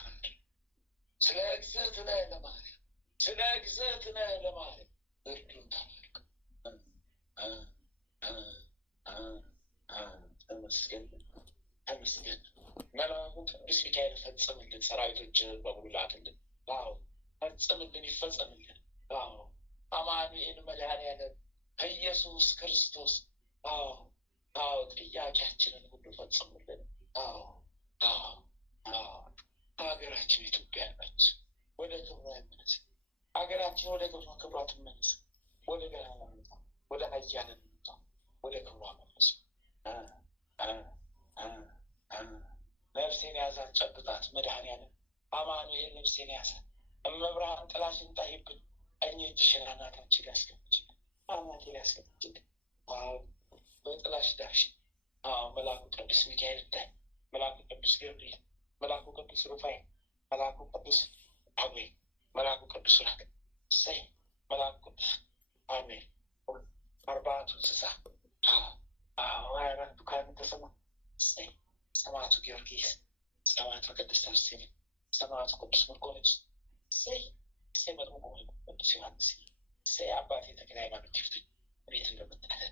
ስለ እግዝእትነ ለማርያም ስለ እግዝእትነ ለማርያም እርዱን። ተመስገን ተመስገን። መልአኩ ቅዱስ ሚካኤል ፈጽምልን፣ ሰራዊቶችን በሙሉ ላክልን። ፈጽምልን፣ ይፈጸምልን። አማኑኤል መድኃኒዓለም ኢየሱስ ክርስቶስ ጥያቄያችንን ሁሉ ፈጽሙልን። ሀገራችን ኢትዮጵያ ነች፣ ወደ ክብሯ ይመለስ። ሀገራችን ወደ ክብሯ ትመለስ። ወደ ገናናነቷ፣ ወደ ኃያልነቷ፣ ወደ ክብሯ መለስ። ነፍሴን ያዛት ጨብጣት መድኃኒዓለም አማኑኤል ነፍሴን ያዛት። እመብርሃን ጥላሽን ጣይብን፣ ቀኝ እጅሽን አናታችን ያስቀምጭልን፣ አናቴ ያስቀምጭልን። በጥላሽ ዳሽ መልአኩ ቅዱስ ሚካኤል ዳይ፣ መልአኩ ቅዱስ ገብርኤል፣ መልአኩ ቅዱስ ሩፋኤል፣ መልአኩ ቅዱስ አቡይ፣ መልአኩ ቅዱስ ራክ እሰይ፣ መልአኩ ቅዱስ አሜን። አርባዕቱ እንስሳ 24ቱ ካህናተ ሰማይ እሰይ፣ ሰማዕቱ ጊዮርጊስ፣ ሰማዕቱ ቅድስት አርሴማ፣ ሰማዕቱ ቅዱስ መርቆሬዎስ እሰይ፣ እሰይ፣ መጥምቁ ቅዱስ ዮሐንስ እሰይ። አባቴ ተክለ ሃይማኖት ይፍቱኝ ቤት እንደምታለ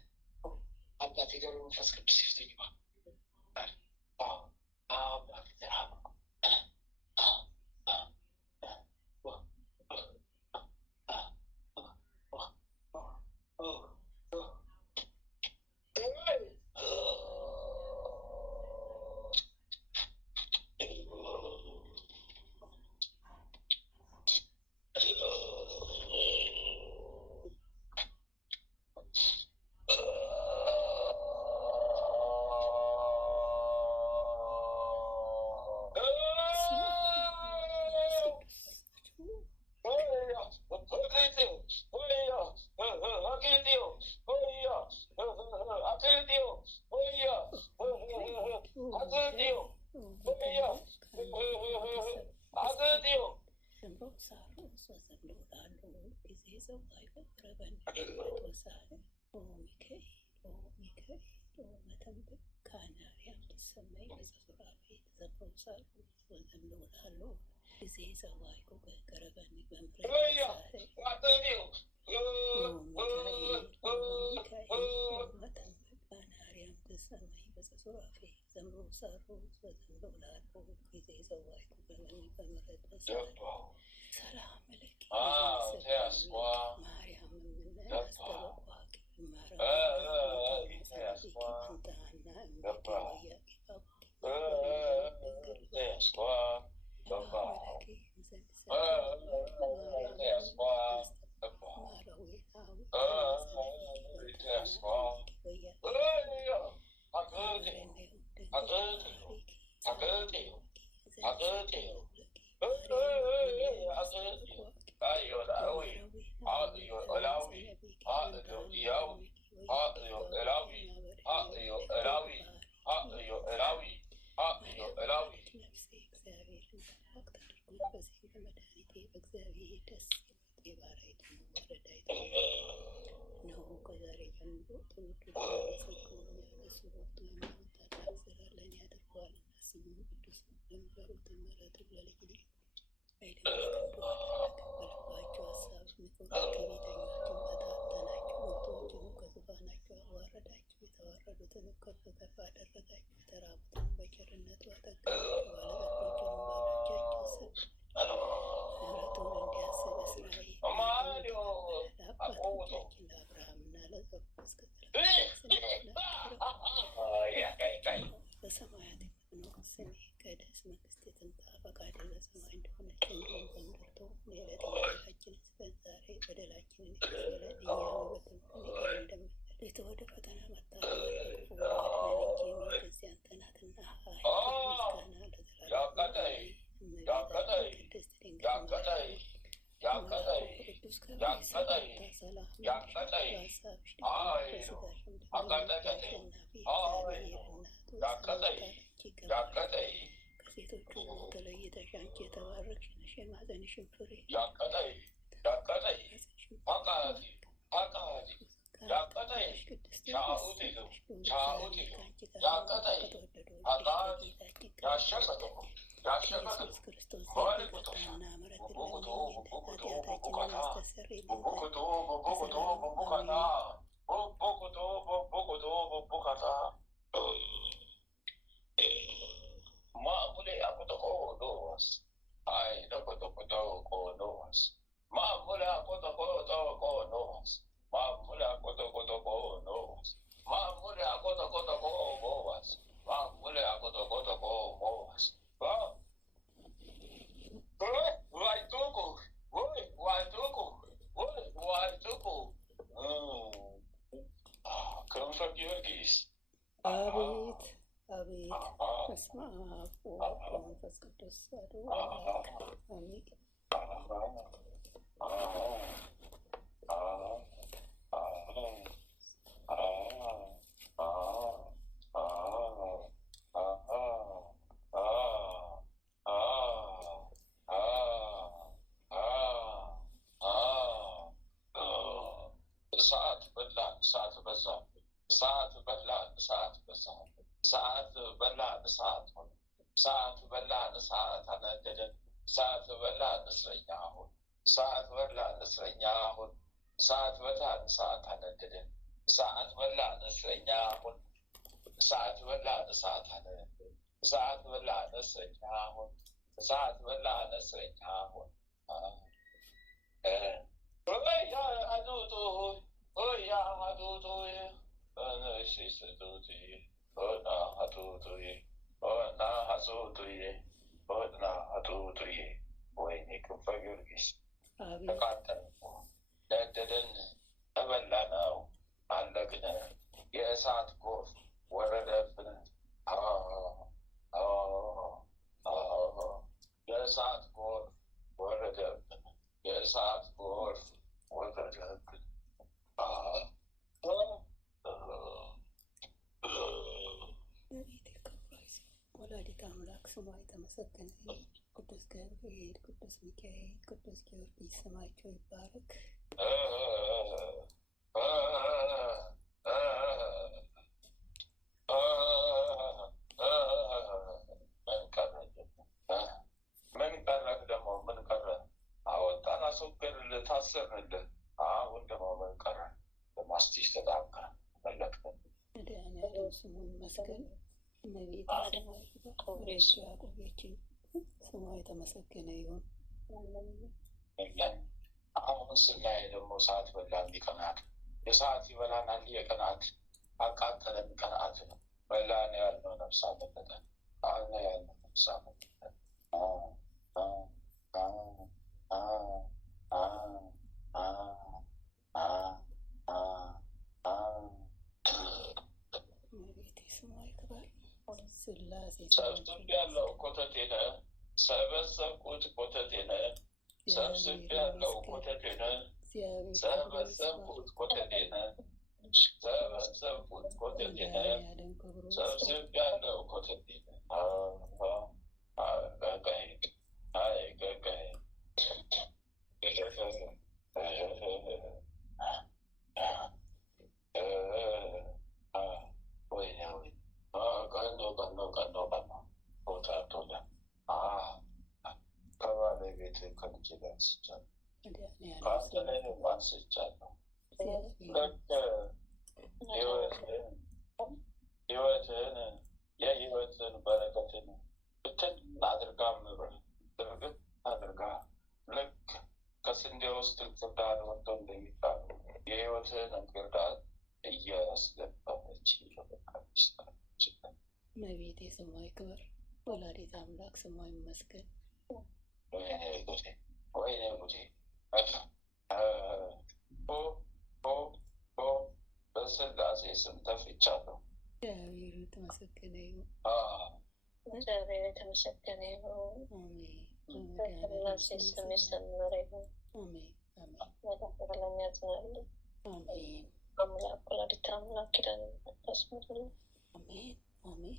አባቴ ገብረ መንፈስ ቅዱስ ይፍቱኝ። አባቴ ተራብ ቀኝህን ዘንግቶ ምሕረት የበደላችንን ስጠን ዛሬ በደላችንን ይቅር በለን እኛም የበደሉንን ይቅር እንደምንል። ቤተ ወደ ፈተና መታለን ከክፉ አድነን እንጂ መንግሥት ያንተ ናትና ኃይል፣ ምስጋና ለዘላለሙ። እመቤታችን ቅድስት ድንግል ማርያም ቅዱስ ገብርኤል ሰላምታ ሰላም በሐሳብሽ ድንግል በሥጋሽም ድንግል ነሽ፣ የአሸናፊ እግዚአብሔር እናቱ ሰላምታ ላንቺ ይገባል። ከሴቶች ሁሉ ተለይተሽ አንቺ የተባረክሽ ነሽ፣ የማኅፀንሽም ፍሬ ቅድስት ኢየሱስ ክርስቶስ ይቅርታና ምሕረት ለምኝልን ኃጢአታችንን ያስተሰርይልን ዘንድ ለዘላለሙ አሜን። Maamule ako to ko dos. Ay, ko dos. Maamule ako to ko dos. Maamule ako to ko dos. Maamule ako to ko dos. Maamule ako to ko dos. Why toko? Why toko? Why toko? Come from Georgis. አቤት አቤት በስመ አብ ወወልድ ወመንፈስ ቅዱስ አሐዱ አምላክ አሜን። እሳት በላን፣ እሳት በዛ፣ እሳት በላን፣ እሳት በዛ፣ እሳት በላን፣ እሳት ሆነ፣ እሳት በላን፣ እሳት አነደደን፣ እሳት በላን፣ እስረኛ ሆን፣ እሳት በላን፣ እስረኛ ሆን፣ እሳት በላን፣ እሳት አነደደን፣ እሳት በላን፣ እስረኛ ሆን፣ እሳት በላን፣ እሳት አነደደን፣ እሳት በላን፣ እስረኛ ሆን፣ እሳት በላን፣ እስረኛ ሆን። ያ አዱቶ ያ አዱቶ ነሽስቱቲ ሆና አዱቶዬ ሆና አሶቶዬ ሆና አዱቶዬ። ወይኔ ክንፈ ጊዮርጊስ ተቃጠልን፣ ነደደን፣ ተበላነው፣ አለቅን፣ የእሳት ጎርፍ ወረደብን። የእሳት ጎርፍ ወረደብን፣ የእሳት ጎርፍ ወረደብን። ወላዲተ አምላክ ስሟ የተመሰገነ ይሁን። ቅዱስ ገብርኤል፣ ቅዱስ ሚካኤል፣ ቅዱስ ጊዮርጊስ ስማቸው ይባረክ። ምን ቀረህ ደግሞ? ምን ቀረህ? አወጣን፣ አስወገድንልህ፣ ታሰርንልህ። አሁን ደግሞ ምን ቀረህ? በማስቲሽ ተጣብቀ መለጥከን። መድኃኒዓለም ስሙ ይመስገን። እመቤቴ ስሟ ይክበር። ረጅ ያቆየችን ስሟ የተመሰገነ ይሁን። አሁን ስናይ ደግሞ ሰዓት በላን ሊቀናት፣ የሰዓት ይበላናል የቀናት፣ አቃጠለን ቀናት ነው። በላን ያልነው ነፍስ አመለጠን፣ አነ ያልነው ነፍስ አመለጠን። እመቤቴ ስሟ ይክበር። ስላሴ ሰብስብ ያለው ኮተቴ ነህ፣ ሰበሰብኩት ኮተቴ ነህ፣ ሰብስብ ያለው ኮተቴ ነህ፣ ሰበሰብኩት ኮተቴ ነህ፣ ሰበሰብኩት ኮተቴ ነህ፣ ሰብስብ ያለው ኮተቴ ነህ። ገጋይ አይ ገጋይ ወይኔ ቀኖ ቦታ ቶለ ከባለቤት ከልጅ ጋር አንስቻለሁ፣ ከአንተ ላይ አንስቻለሁ። ህይወትን የህይወትን በረከትን ብትን አድርጋ ምብር ድርግት አድርጋ ልክ ከስንዴ ውስጥ እንክርዳድ ወጥቶ እንደሚጣሉ የህይወትን እንክርዳድ እያስገባች እየበቃች እመቤቴ ስሟ ይክበር። ወላዲተ አምላክ ስሟ ይመስገን። ወይኔ ጉዴ! በስላሴ ስም ተፍቻለሁ። እግዚአብሔር የተመሰገነ ይሁን። እግዚአብሔር የተመሰገነ ይሁን። በስላሴ ስም የሰመረ ይሁን። መድኃኔዓለም ያጽናል። አምላክ ወላዲተ አምላክ ኪዳነ ምሕረት ታስምርልን። አሜን አሜን።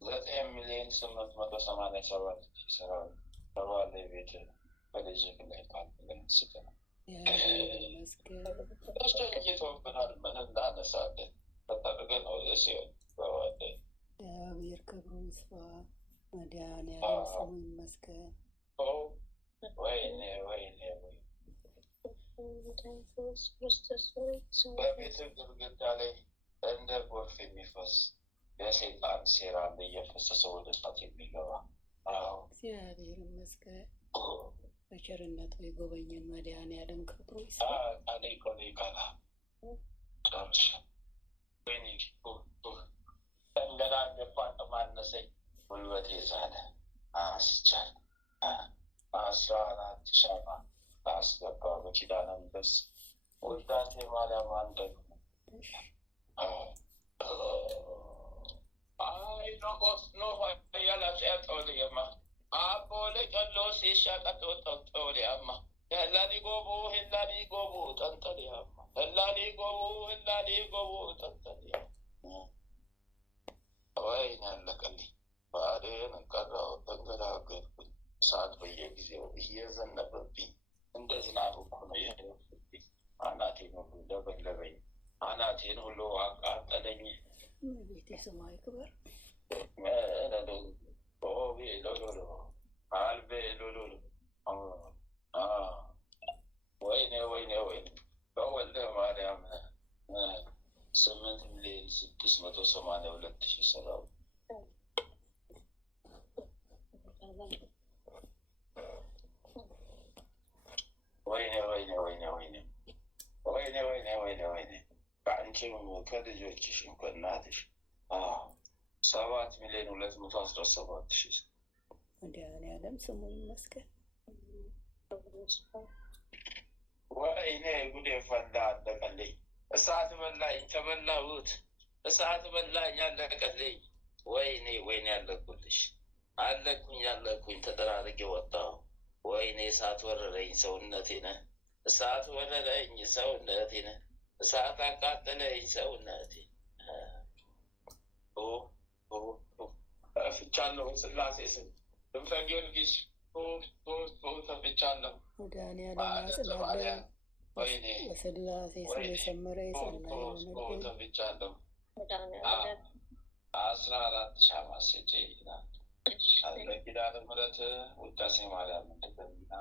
9,887,000 ሰራዊት በባለቤት በልጅ ላይ ቃል ስጠናል። እየተወብናል ምን እናነሳለን ተጠርገን ወደ ሲሆን በዋለ እግዚአብሔር ክብሩ ይስፋ። መድኃኔዓለም ስሙ ይመስገን። ወይኔ በቤት ግድግዳ ላይ እንደ ጎርፍ የሚፈስ የሰይጣን ሴራ እየፈሰሰ ወደ እሳት የሚገባ እግዚአብሔር ይመስገን። በቸርነቱ የጎበኘን መድኃኔዓለም ክብሩ ይስፋ። ቃላ ጨርሻ ወይኔ ተንገዳገባ ማነሰኝ ጉልበቴ ዛለ አስቻል 14 ሻማ አስገባ በኪዳነ ምሕረት ውዳሴ ማርያም አንደግ ኖቆስ ኖ ያላጠጠውልየማ አቦለ ቀሎ ሲሻቀጥ ጠውልያማ ህላሊ ጎቡ ጠንጠልያማ ህላሊ ጎቡ ጠንጠልያ ወይን ያለቀልኝ ባዴን ቀራው ተንገዳገድኩኝ። እሳት በየጊዜው እየዘነበብኝ እንደ ዝናብ እኮ ነው የሄደብኝ። አናቴን ሁሉ ለበለበኝ፣ አናቴን ሁሉ አቃጠለኝ። ቤቴ ስሟ ይክበር። አልቤ ሎሎሎ ወይኔ በወልደ ማርያም 8,682,000 ሰራዊት ወይኔ ከአንቺም ከልጆችሽም ከእናትሽ 7,217,000 መድኃኔዓለም ስሙ ይመስገን። ወይኔ ጉዴ ፈላ አለቀልኝ። እሳት በላኝ ተበላሁት። እሳት በላኝ አለቀልኝ። ወይኔ አለኩኝ ተጠራርጌ ወጣሁ። ወይኔ እሳት ወረረኝ ሰውነቴን። እሳት ወረረኝ ሰውነቴን። እሳት አቃጠለኝ ሰውነቴ። ተፍቻለሁ ስላሴ ስም ድምፀ ጊዮርጊስ ተፍቻለሁ። መድኃኔዓለም ያጽናልን። በስላሴ ስም የሰመረ የጸና ይሆንልን። ተፍቻለሁ 14 ሻማ ስጪ ይላል ኪዳነ ምሕረት ውዳሴ ማርያም እንደገና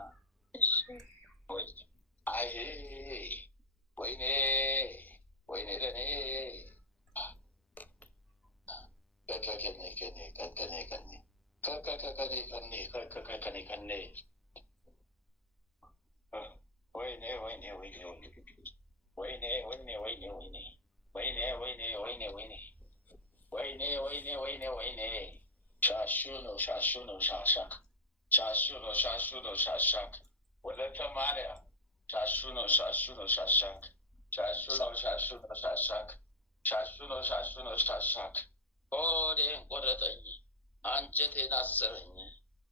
ወይኔ ለኔ ወይኔ ሻሹ ነው ሻሻክ ወለተ ማርያም ሻሹ ነው ሻሻክ ሆዴን ቆረጠኝ አንጀቴን አሰረኝ።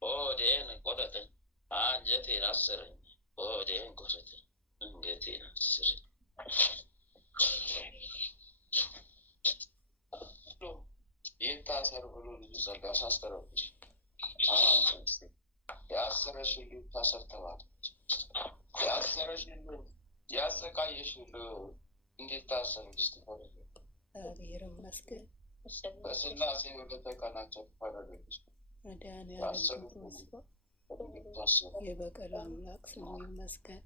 ሆዴን ቆረጠኝ አንጀቴን አሰረኝ። ሆዴን ቆረጠኝ አንጀቴን አሰረኝ። ይታሰር ብሎ ልጁ ጸጋ ሳስተረች ያሰረሽ ሁሉ ይታሰር ተባለች። ያሰረሽ ሁሉ ያሰቃየሽ ሁሉ እንዴት ታሰር ልጅ ትፈረደ? እግዚአብሔር ይመስገን። በስላሴ ወደ ተቀናቸው ተፈረደች። መድኃኔዓለም ክብሩ ይስፋ። የበቀል አምላክ ስሙ ይመስገን።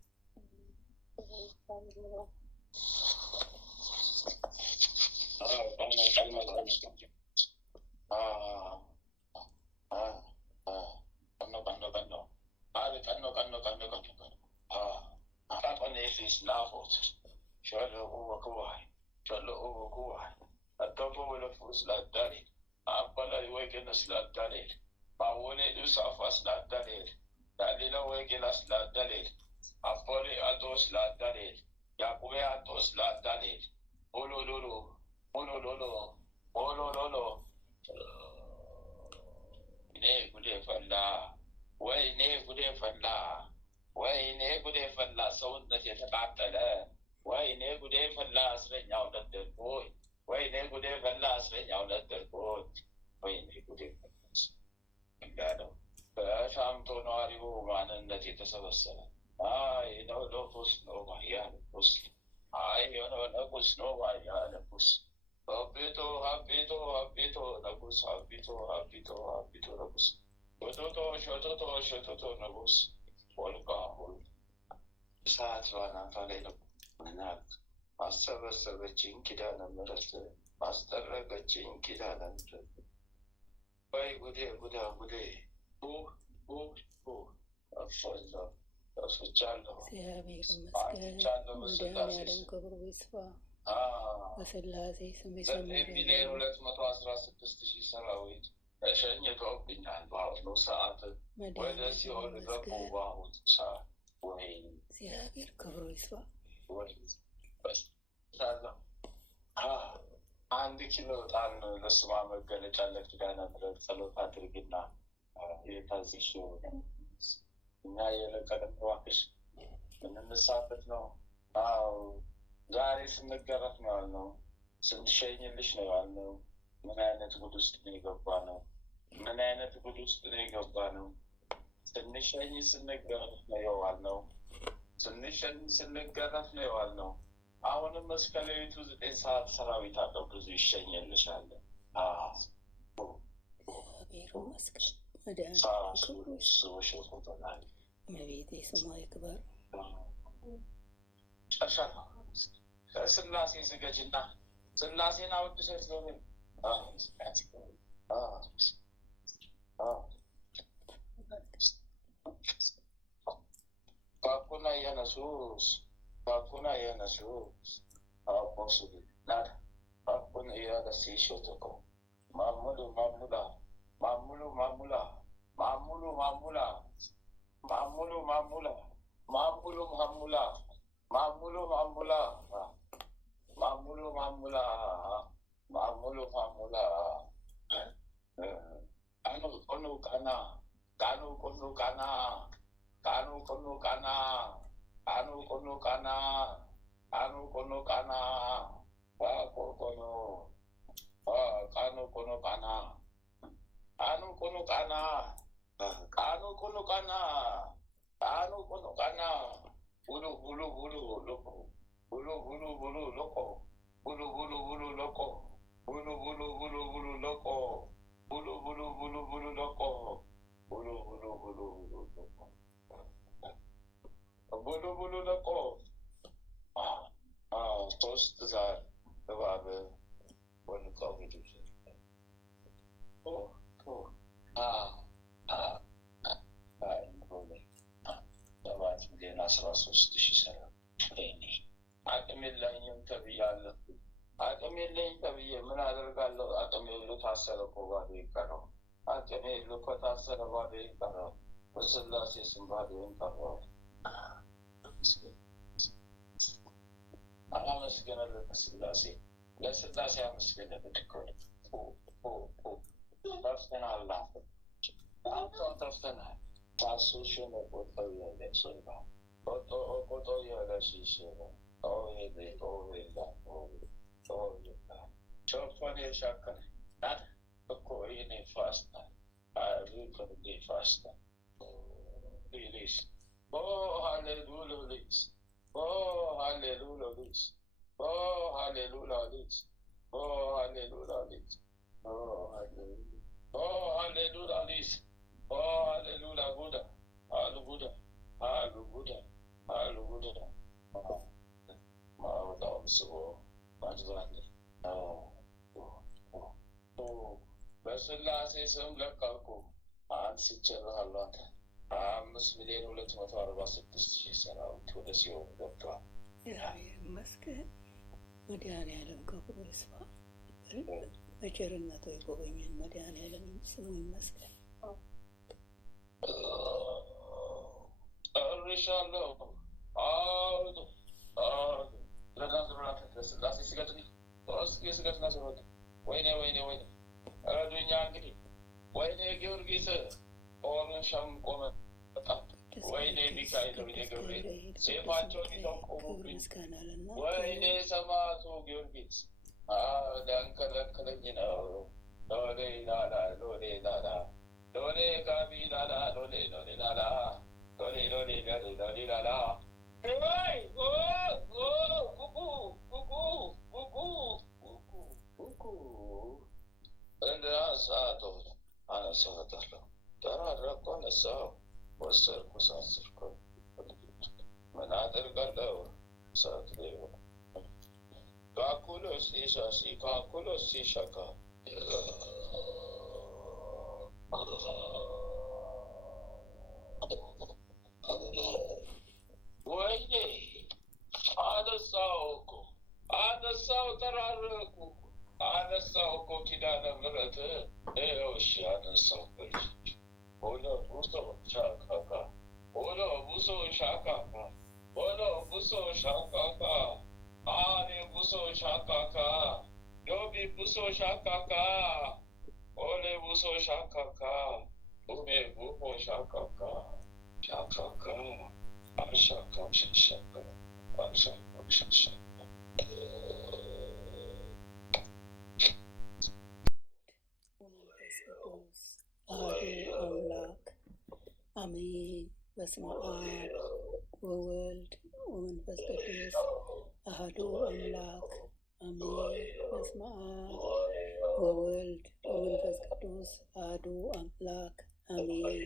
Abbala Wakenas La Dalil, Mawone Dusafas La Dalil, Dalila Wakenas La Dalil, Apole Atos La Dalil, Yakwe Atos La Dalil, Olololo, Olololo, Olololo, Ne Gudefalla, Way Ne Gudefalla, Way Ne Gudefalla, Sound that is about the Way Ne Gudefalla, Sring out of the boy. Way ne gude falla asre nyawla terko way ne gude gado shamto nariu manannati tasabasala ay no lofus no maya pus ay no pus no maya pus habito nabus habito nabus shoto nabus polka hol saat wana tale no አሰበሰበችኝ ኪዳነ ምሕረት አስጠረገችኝ ኪዳነ ምሕረት ወይ ጉዴ ጠፍቻለሁ። እግዚአብሔር ይመስገን። መድኃኒዓለም ክብሩ ይስፋ። በሥላሴ ስም የሰመረ 216,000 ሰራዊት ተሸኝተውብኛል። በአሁኑ ሰዓት ወደ ሲኦል ገቡ። በአሁኑ ሰዓት ወይ እግዚአብሔር ክብሩ ይስፋ። አንድ ኪሎ ዕጣን ለስሟ መገለጫ ለኪዳነ ምሕረት ጸሎት አድርግና የታዝሽ እኛ የለቀቅን እባክሽ የምንሳበት ነው። ዛሬ ስንገረፍ ነው ያልነው፣ ስንሸኝልሽ ነው ያልነው። ምን አይነት ጉድ ውስጥ ነው የገባ ነው? ምን አይነት ጉድ ውስጥ ነው የገባ ነው? ስንሸኝ ስንገረፍ ነው የዋልነው። ስንሸኝ ስንገረፍ ነው የዋልነው። አሁንም እስከ ሌሊቱ 9 ሰዓት ሰራዊት አለው ብዙ ይሸኝልሻል። እመቤቴ ስሟ ይክበር። ስላሴ ስገጅና ስላሴን አወድሰች ነው ባኩና የነሱስ Bakuna ya nasus, possible. Nada. Bakuna ya the seashore to go. Mamulu. Anu kono kana, kanu kono kana, kanu kono kana, bulu loko. Toast zar, bewabe, one coffee to አቅም የለኝም ተብያለሁ። አቅም የለኝም ተብዬ ምን አደርጋለሁ? አቅም የሌለው ታሰረ እኮ ባዶ ይቀረው። አቅም የሌለው እኮ ታሰረ ባዶ ይቀረው። በሥላሴ ስም ባዶውን ቀረው። አላመስገነለት ሥላሴ ለሥላሴ አመስገነለት እኮ ጠፍተናል። ጠፍተናል። ታሱሽን ቆጠው ያለሽባ ቆጦ ያለሽሽ ሾፎን የሻከነ ናት እኮ ይህኔ ፋስታ ሪኮርዴ ፋስታ ሪሊስ ሃሌሉያ ሊስ ሃሌሉያ ሊስ ሃሌሉያ ሊስ ሃሌሉያ ሊስ ሃሌሉያ ሊስ ሃሌሉያ ጉዳ አሉ ጉዳ አሉ ጉዳ አሉ ጉዳ ማውጣውን ስቦ ማጅባል በሥላሴ ስም ለቀቁ። አንስቼልሃለሁ አንተ 5,246,000 ሰራዊት ወደ ሲኦል ገብተዋል። እግዚአብሔር ይመስገን። መድኃኒዓለም ክብሩ ይስፋ። በቸርነቱ የጎበኘን መድኃኔዓለም ስሙ ይመስገን። ጨርሻለሁ። አውጡ አውጡ። ለናዝራት ለስላሴ ስገድ ሶስት ጊዜ ስገድና ስሮጥ ወይኔ ወይኔ ወይኔ ረዱኛ እንግዲህ ወይኔ ጊዮርጊስ ኦርን ሸምቆ መጣ። ወይኔ ሚካኤል ወይኔ ገብርኤል ሴፋቸውን ይዘው ቆሙብኝ። ወይኔ ሰማዕቱ ጊዮርጊስ ሊያንከለክለኝ ነው። ሎሌ ላላ ሎሌ ላላ ሎሌ ጋቢ ላላ ሎሌ ሎሌ ላላ ሎሌ ሎሌ ሎሌ ሎሌ ላላ ወይ ጉጉ ጉጉ ጉጉ ጉጉ እንደ ሰዓት አነሳታለሁ። ተራረኩ፣ አነሳው፣ ወሰድኩ፣ ሳስርኩ። ምን አደርጋለሁ? ሰዓት ላይ ካኩሎ ሲሻሺ ካኩሎ ሲሻካ ወይኔ አነሳው እኮ አነሳው፣ ተራረኩ አነሳው እኮ ኪዳነ ምሕረት ይኸው እሺ አነሳው። ሆኖ ቡሶ ሻካካ ሆኖ ቡሶ ሻካካ ሆኖ ቡሶ ሻካካ አኔ ቡሶ ሻካካ ዮቢ ቡሶ ሻካካ ኦሌ ቡሶ ሻካካ ቡሜ ቡሞ ሻካካ ሻካካ አሻካ ሻሻካ አሻካ ሻሻካ አሐዱ አምላክ አሜን። በስመ አብ ወወልድ ወመንፈስ ቅዱስ አሐዱ አምላክ አሜን። በስመ አብ ወወልድ ወመንፈስ ቅዱስ አሐዱ አምላክ አሜን።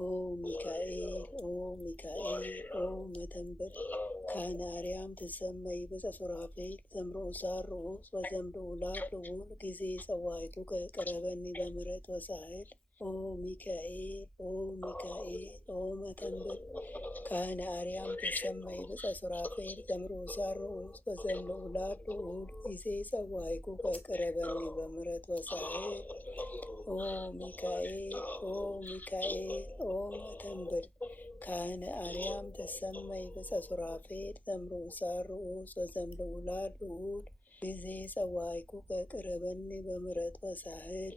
ኦ ሚካኤል ኦ ሚካኤል ኦ መተንብል ካህነ አርያም ትሰመይ በጸሱራፌል ዘምሮ ሳርዑስ ወዘምዶ ላልውል ጊዜ ጸዋይቱ ከቀረበኒ በምሕረት ወሳህል ኦ ሚካኤል ኦ ሚካኤል ኦ መተንብል ካህነ አርያም ትሰመይ በጸሱራፌል ዘምሮ ሳርዑስ ወዘምዶ ላልውል ጊዜ ጸዋይቱ ከቀረበኒ በምሕረት ወሳህል ኦ ሚካኤል ኦ ሚካኤል ኦ መተንብል ካህነ አርያም ተሰመይ በጸሱራፌል ዘምሮ ሳርዑስ ወዘምዶ ላልውል ጊዜ ጸዋይኩ ከቅረበኒ በምሕረት ወሳህል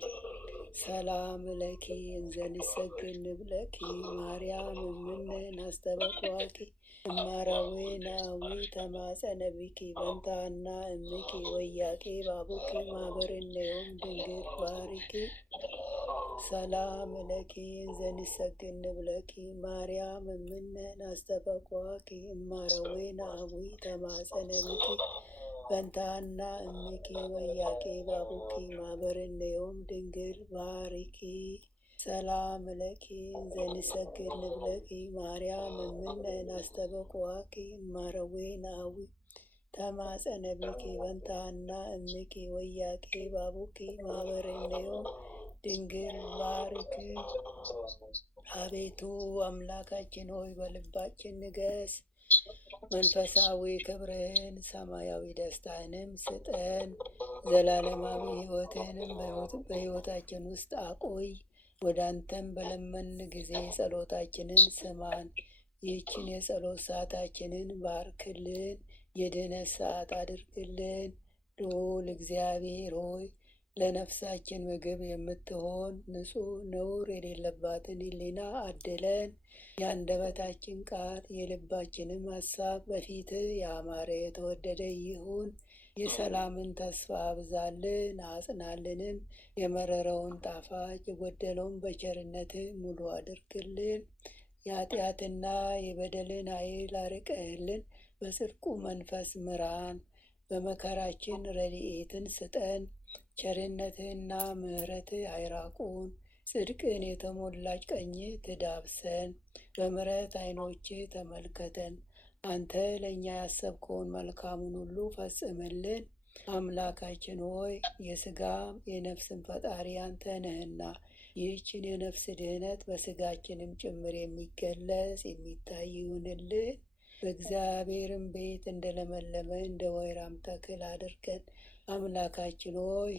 ሰላም ለኪ እንዘንሰግድ ንብለኪ ማርያም እምነ ናስተበቅዋኪ እማራዌ ናዊ ተማጸነቢኪ በንታና እምኪ ወያቄ ባቡኪ ማህበርነዮም ድንግል ባሪኪ ሰላም ለኪ እንዘንሰግድ ንብለኪ ማርያም እምነ ናስተበቅዋኪ እማራዌ ናዊ ተማጸነቢኪ በንታና እምኪ ወያቄ ባቡኪ ማህበርነዮም ድንግል ባሪኪ ሰላም ለኪ እንዘንሰግድ ንብለኪ ማርያም እምነ ናስተበቅዋኪ እማረዌ ናዊ ተማጸነቢኪ በንታና እምኪ ወያቄ ባቡኪ ማህበርነዮም ድንግል ባሪኪ። አቤቱ አምላካችን ሆይ በልባችን ንገስ፣ መንፈሳዊ ክብርህን ሰማያዊ ደስታንም ስጠን፣ ዘላለማዊ ሕይወትንም በሕይወታችን ውስጥ አቆይ። ወደ አንተም በለመን ጊዜ ጸሎታችንን ስማን። ይህችን የጸሎት ሰዓታችንን ባርክልን፣ የድኅነት ሰዓት አድርግልን። ልዑል እግዚአብሔር ሆይ ለነፍሳችን ምግብ የምትሆን ንጹሕ ነውር የሌለባትን ሕሊና አድለን። የአንደበታችን ቃል የልባችንም ሀሳብ በፊትህ ያማረ የተወደደ ይሁን። የሰላምን ተስፋ አብዛልን አጽናልንም። የመረረውን ጣፋጭ የጎደለውን በቸርነትህ ሙሉ አድርግልን። የኃጢአትና የበደልን ኃይል አርቀህልን በጽድቁ መንፈስ ምራን። በመከራችን ረድኤትን ስጠን። ቸርነትህና ምሕረትህ አይራቁን። ጽድቅን የተሞላች ቀኝህ ትዳብሰን። በምሕረት ዓይኖችህ ተመልከተን። አንተ ለእኛ ያሰብከውን መልካሙን ሁሉ ፈጽምልን። አምላካችን ሆይ የሥጋም የነፍስን ፈጣሪ አንተ ነህና ይህችን የነፍስ ድህነት በሥጋችንም ጭምር የሚገለጽ የሚታይ ይሁንልን። በእግዚአብሔርም ቤት እንደለመለመ እንደ ወይራም ተክል አድርገን። አምላካችን ሆይ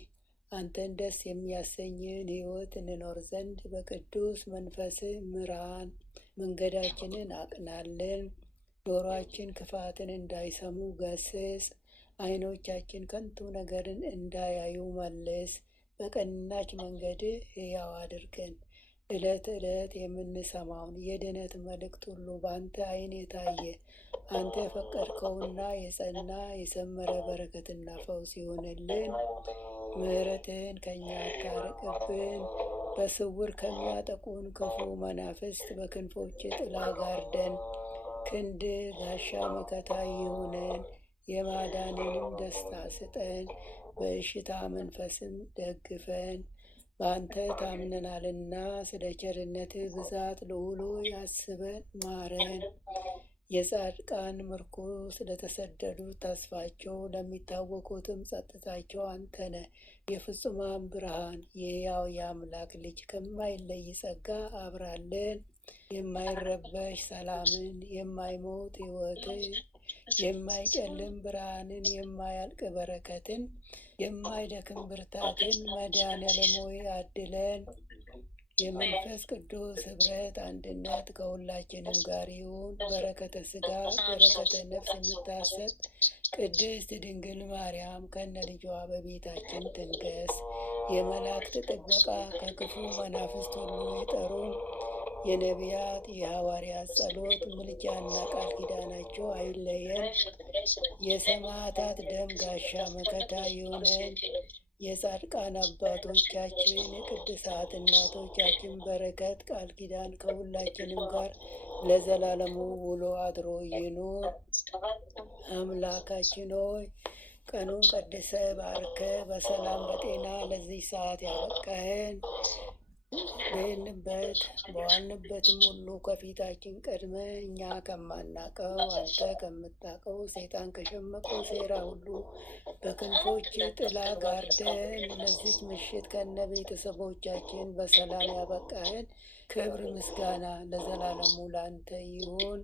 አንተን ደስ የሚያሰኝን ሕይወት እንኖር ዘንድ በቅዱስ መንፈስ ምራን። መንገዳችንን አቅናልን። ጆሮአችን ክፋትን እንዳይሰሙ ገስጽ። ዓይኖቻችን ከንቱ ነገርን እንዳያዩ መልስ። በቀናች መንገድ ሕያው አድርገን። ዕለት ዕለት የምንሰማውን የድነት መልእክት ሁሉ በአንተ ዓይን የታየ አንተ የፈቀድከውና የጸና የሰመረ በረከትና ፈውስ ይሆንልን። ምሕረትን ከእኛ አታርቅብን። በስውር ከሚያጠቁን ክፉ መናፍስት በክንፎች ጥላ ጋርደን። ክንድ ጋሻ መከታ ይሁነን። የማዳንንም ደስታ ስጠን። በእሽታ መንፈስም ደግፈን። በአንተ ታምነናልና ስለ ቸርነትህ ብዛት ልዑሉ ያስበን ማረን። የጻድቃን ምርኩስ ለተሰደዱት ተስፋቸው፣ ለሚታወቁትም ጸጥታቸው አንተ ነህ። የፍጹማን ብርሃን የሕያው የአምላክ ልጅ ከማይለይ ጸጋ አብራለን። የማይረበሽ ሰላምን፣ የማይሞት ሕይወትን፣ የማይጨልም ብርሃንን፣ የማያልቅ በረከትን፣ የማይደክም ብርታትን መድኃኔዓለም ሆይ አድለን። የመንፈስ ቅዱስ ኅብረት አንድነት ከሁላችንም ጋር ይሁን። በረከተ ሥጋ በረከተ ነፍስ የምታሰጥ ቅድስት ድንግል ማርያም ከነ ልጇ በቤታችን ትንገስ። የመላእክት ጥበቃ ከክፉ መናፍስት ሁሉ ይጠሩን። የነቢያት የሐዋርያት ጸሎት ምልጃና ቃል ኪዳናቸው አይለየን። የሰማዕታት ደም ጋሻ መከታ ይሁነን። የጻድቃን አባቶቻችን የቅዱሳት እናቶቻችን በረከት ቃል ኪዳን ከሁላችንም ጋር ለዘላለሙ ውሎ አድሮ ይኑር። አምላካችን ሆይ ቀኑን ቀድሰ ባርከ በሰላም በጤና ለዚህ ሰዓት ያበቃህን በዋልንበትም ሁሉ ከፊታችን ቀድመ እኛ ከማናቀው አንተ ከምታቀው ሰይጣን ከሸመቀው ሴራ ሁሉ በክንፎች ጥላ ጋርደን ለዚች ምሽት ከነ ቤተሰቦቻችን በሰላም ያበቃህን ክብር ምስጋና ለዘላለሙ ላንተ ይሁን።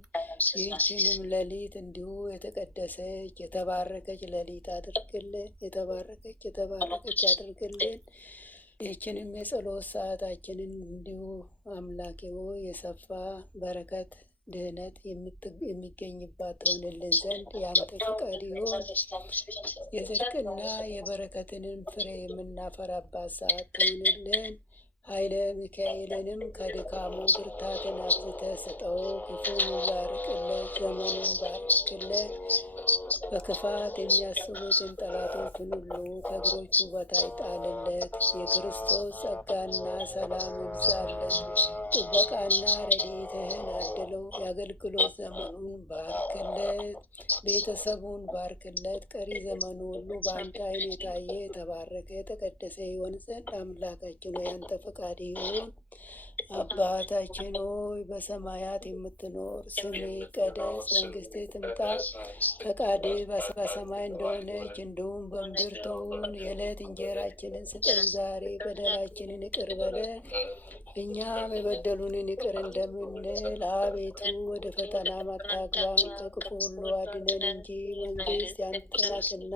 ይህችንም ሌሊት እንዲሁ የተቀደሰች የተባረከች ሌሊት አድርግልን። የተባረከች አድርግልን። ይህችንም የጸሎት ሰዓታችንን እንዲሁ አምላኬ ሆይ የሰፋ በረከት ድህነት የሚገኝባት ትሆንልን ዘንድ የአንተ ፈቃድ ይሁን። የጽድቅና የበረከትንም ፍሬ የምናፈራባት ሰዓት ትሆንልን። ኃይለ ሚካኤልንም ከድካሙ ብርታትን አብዝተህ ስጠው። ክፉን ባርክለት፣ ዘመኑን ባርክለት። በክፋት የሚያስቡትን ጠላቶችን ሁሉ ከእግሮቹ በታች ጣልለት። የክርስቶስ ጸጋና ሰላም ይብዛለት። ጥበቃና ረድኤትህን አድለው። የአገልግሎት ዘመኑን ባርክለት፣ ቤተሰቡን ባርክለት። ቀሪ ዘመኑ ሁሉ በአንተ ዓይን የታየ የተባረከ የተቀደሰ ይሆን ዘንድ አምላካችን ሆይ ያንተ ፈቃድ ይሁን። አባታችን ሆይ በሰማያት የምትኖር፣ ስምህ ይቀደስ፣ መንግሥትህ ትምጣ፣ ፈቃድህ በሰማይ እንደሆነች እንዲሁም በምድር ትሁን። የዕለት እንጀራችንን ስጠን ዛሬ፣ በደላችንን ይቅር በለን እኛም የበደሉንን ይቅር እንደምንል። አቤቱ ወደ ፈተና አታግባን፣ ከክፉ ሁሉ አድነን እንጂ መንግሥት ያንተ ናትና፣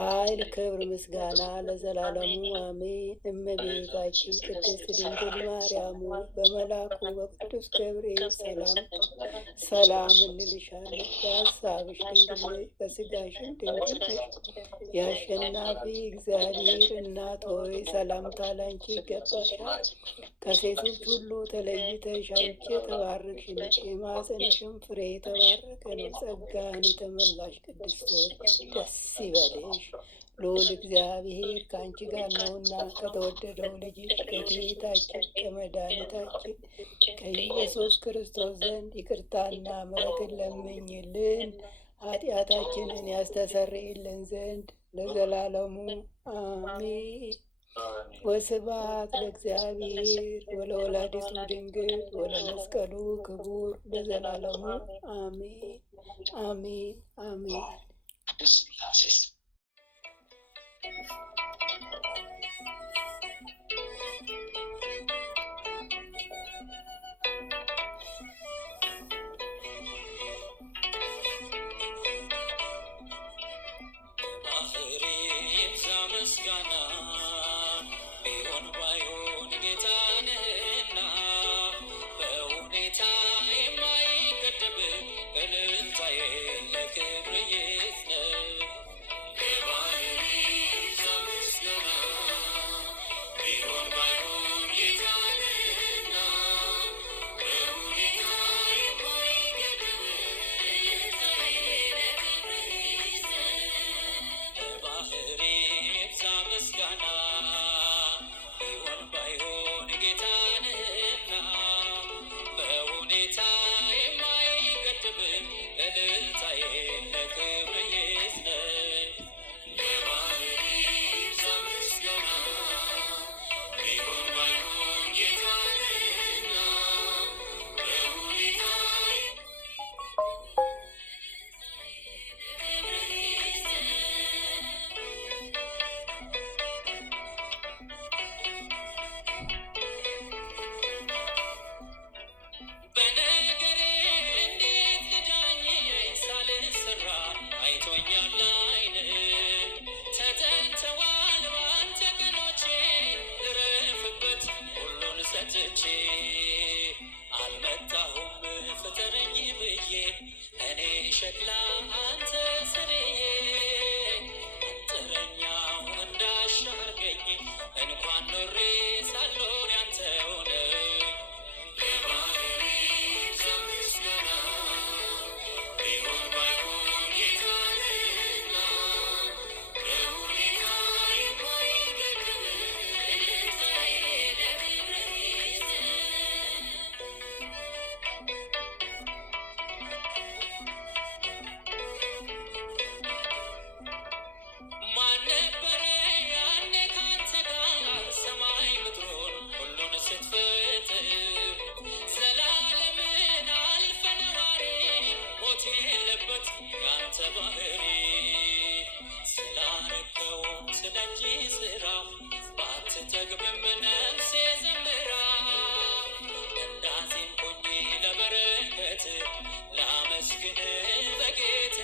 ኃይል፣ ክብር፣ ምስጋና ለዘላለሙ አሜን። እመቤታችን ቅድስት ድንግል ማርያም በመልአኩ በቅዱስ ገብርኤል ሰላም እንልሻለን። በሐሳብሽ ድንግል ነሽ፣ በሥጋሽም ድንግል ነሽ። የአሸናፊ እግዚአብሔር እናት ሆይ ሰላምታ ላንቺ ይገባሻል። ከሴቶች ሁሉ ተለይተሽ አንቺ የተባረክሽ ነሽ፣ የማኅፀንሽም ፍሬ የተባረከ ነው። ጸጋን የተመላሽ ቅድስት ሆይ ደስ ይበልሽ፣ ልዑል እግዚአብሔር ከአንቺ ጋር ነውና ከተወደደው ልጅሽ ከጌታችን ከመድኃኒታችን ከኢየሱስ ክርስቶስ ዘንድ ይቅርታና ምሕረትን ለምኝልን ኃጢአታችንን ያስተሰርይልን ዘንድ ለዘላለሙ አሜን። ወስብሐት ለእግዚአብሔር ወለወላዲቱ ድንግል ወለመስቀሉ ክቡር ለዘላለሙ አሜን አሜን አሜን። ባህሪ ይብዛ ምስጋና መቼ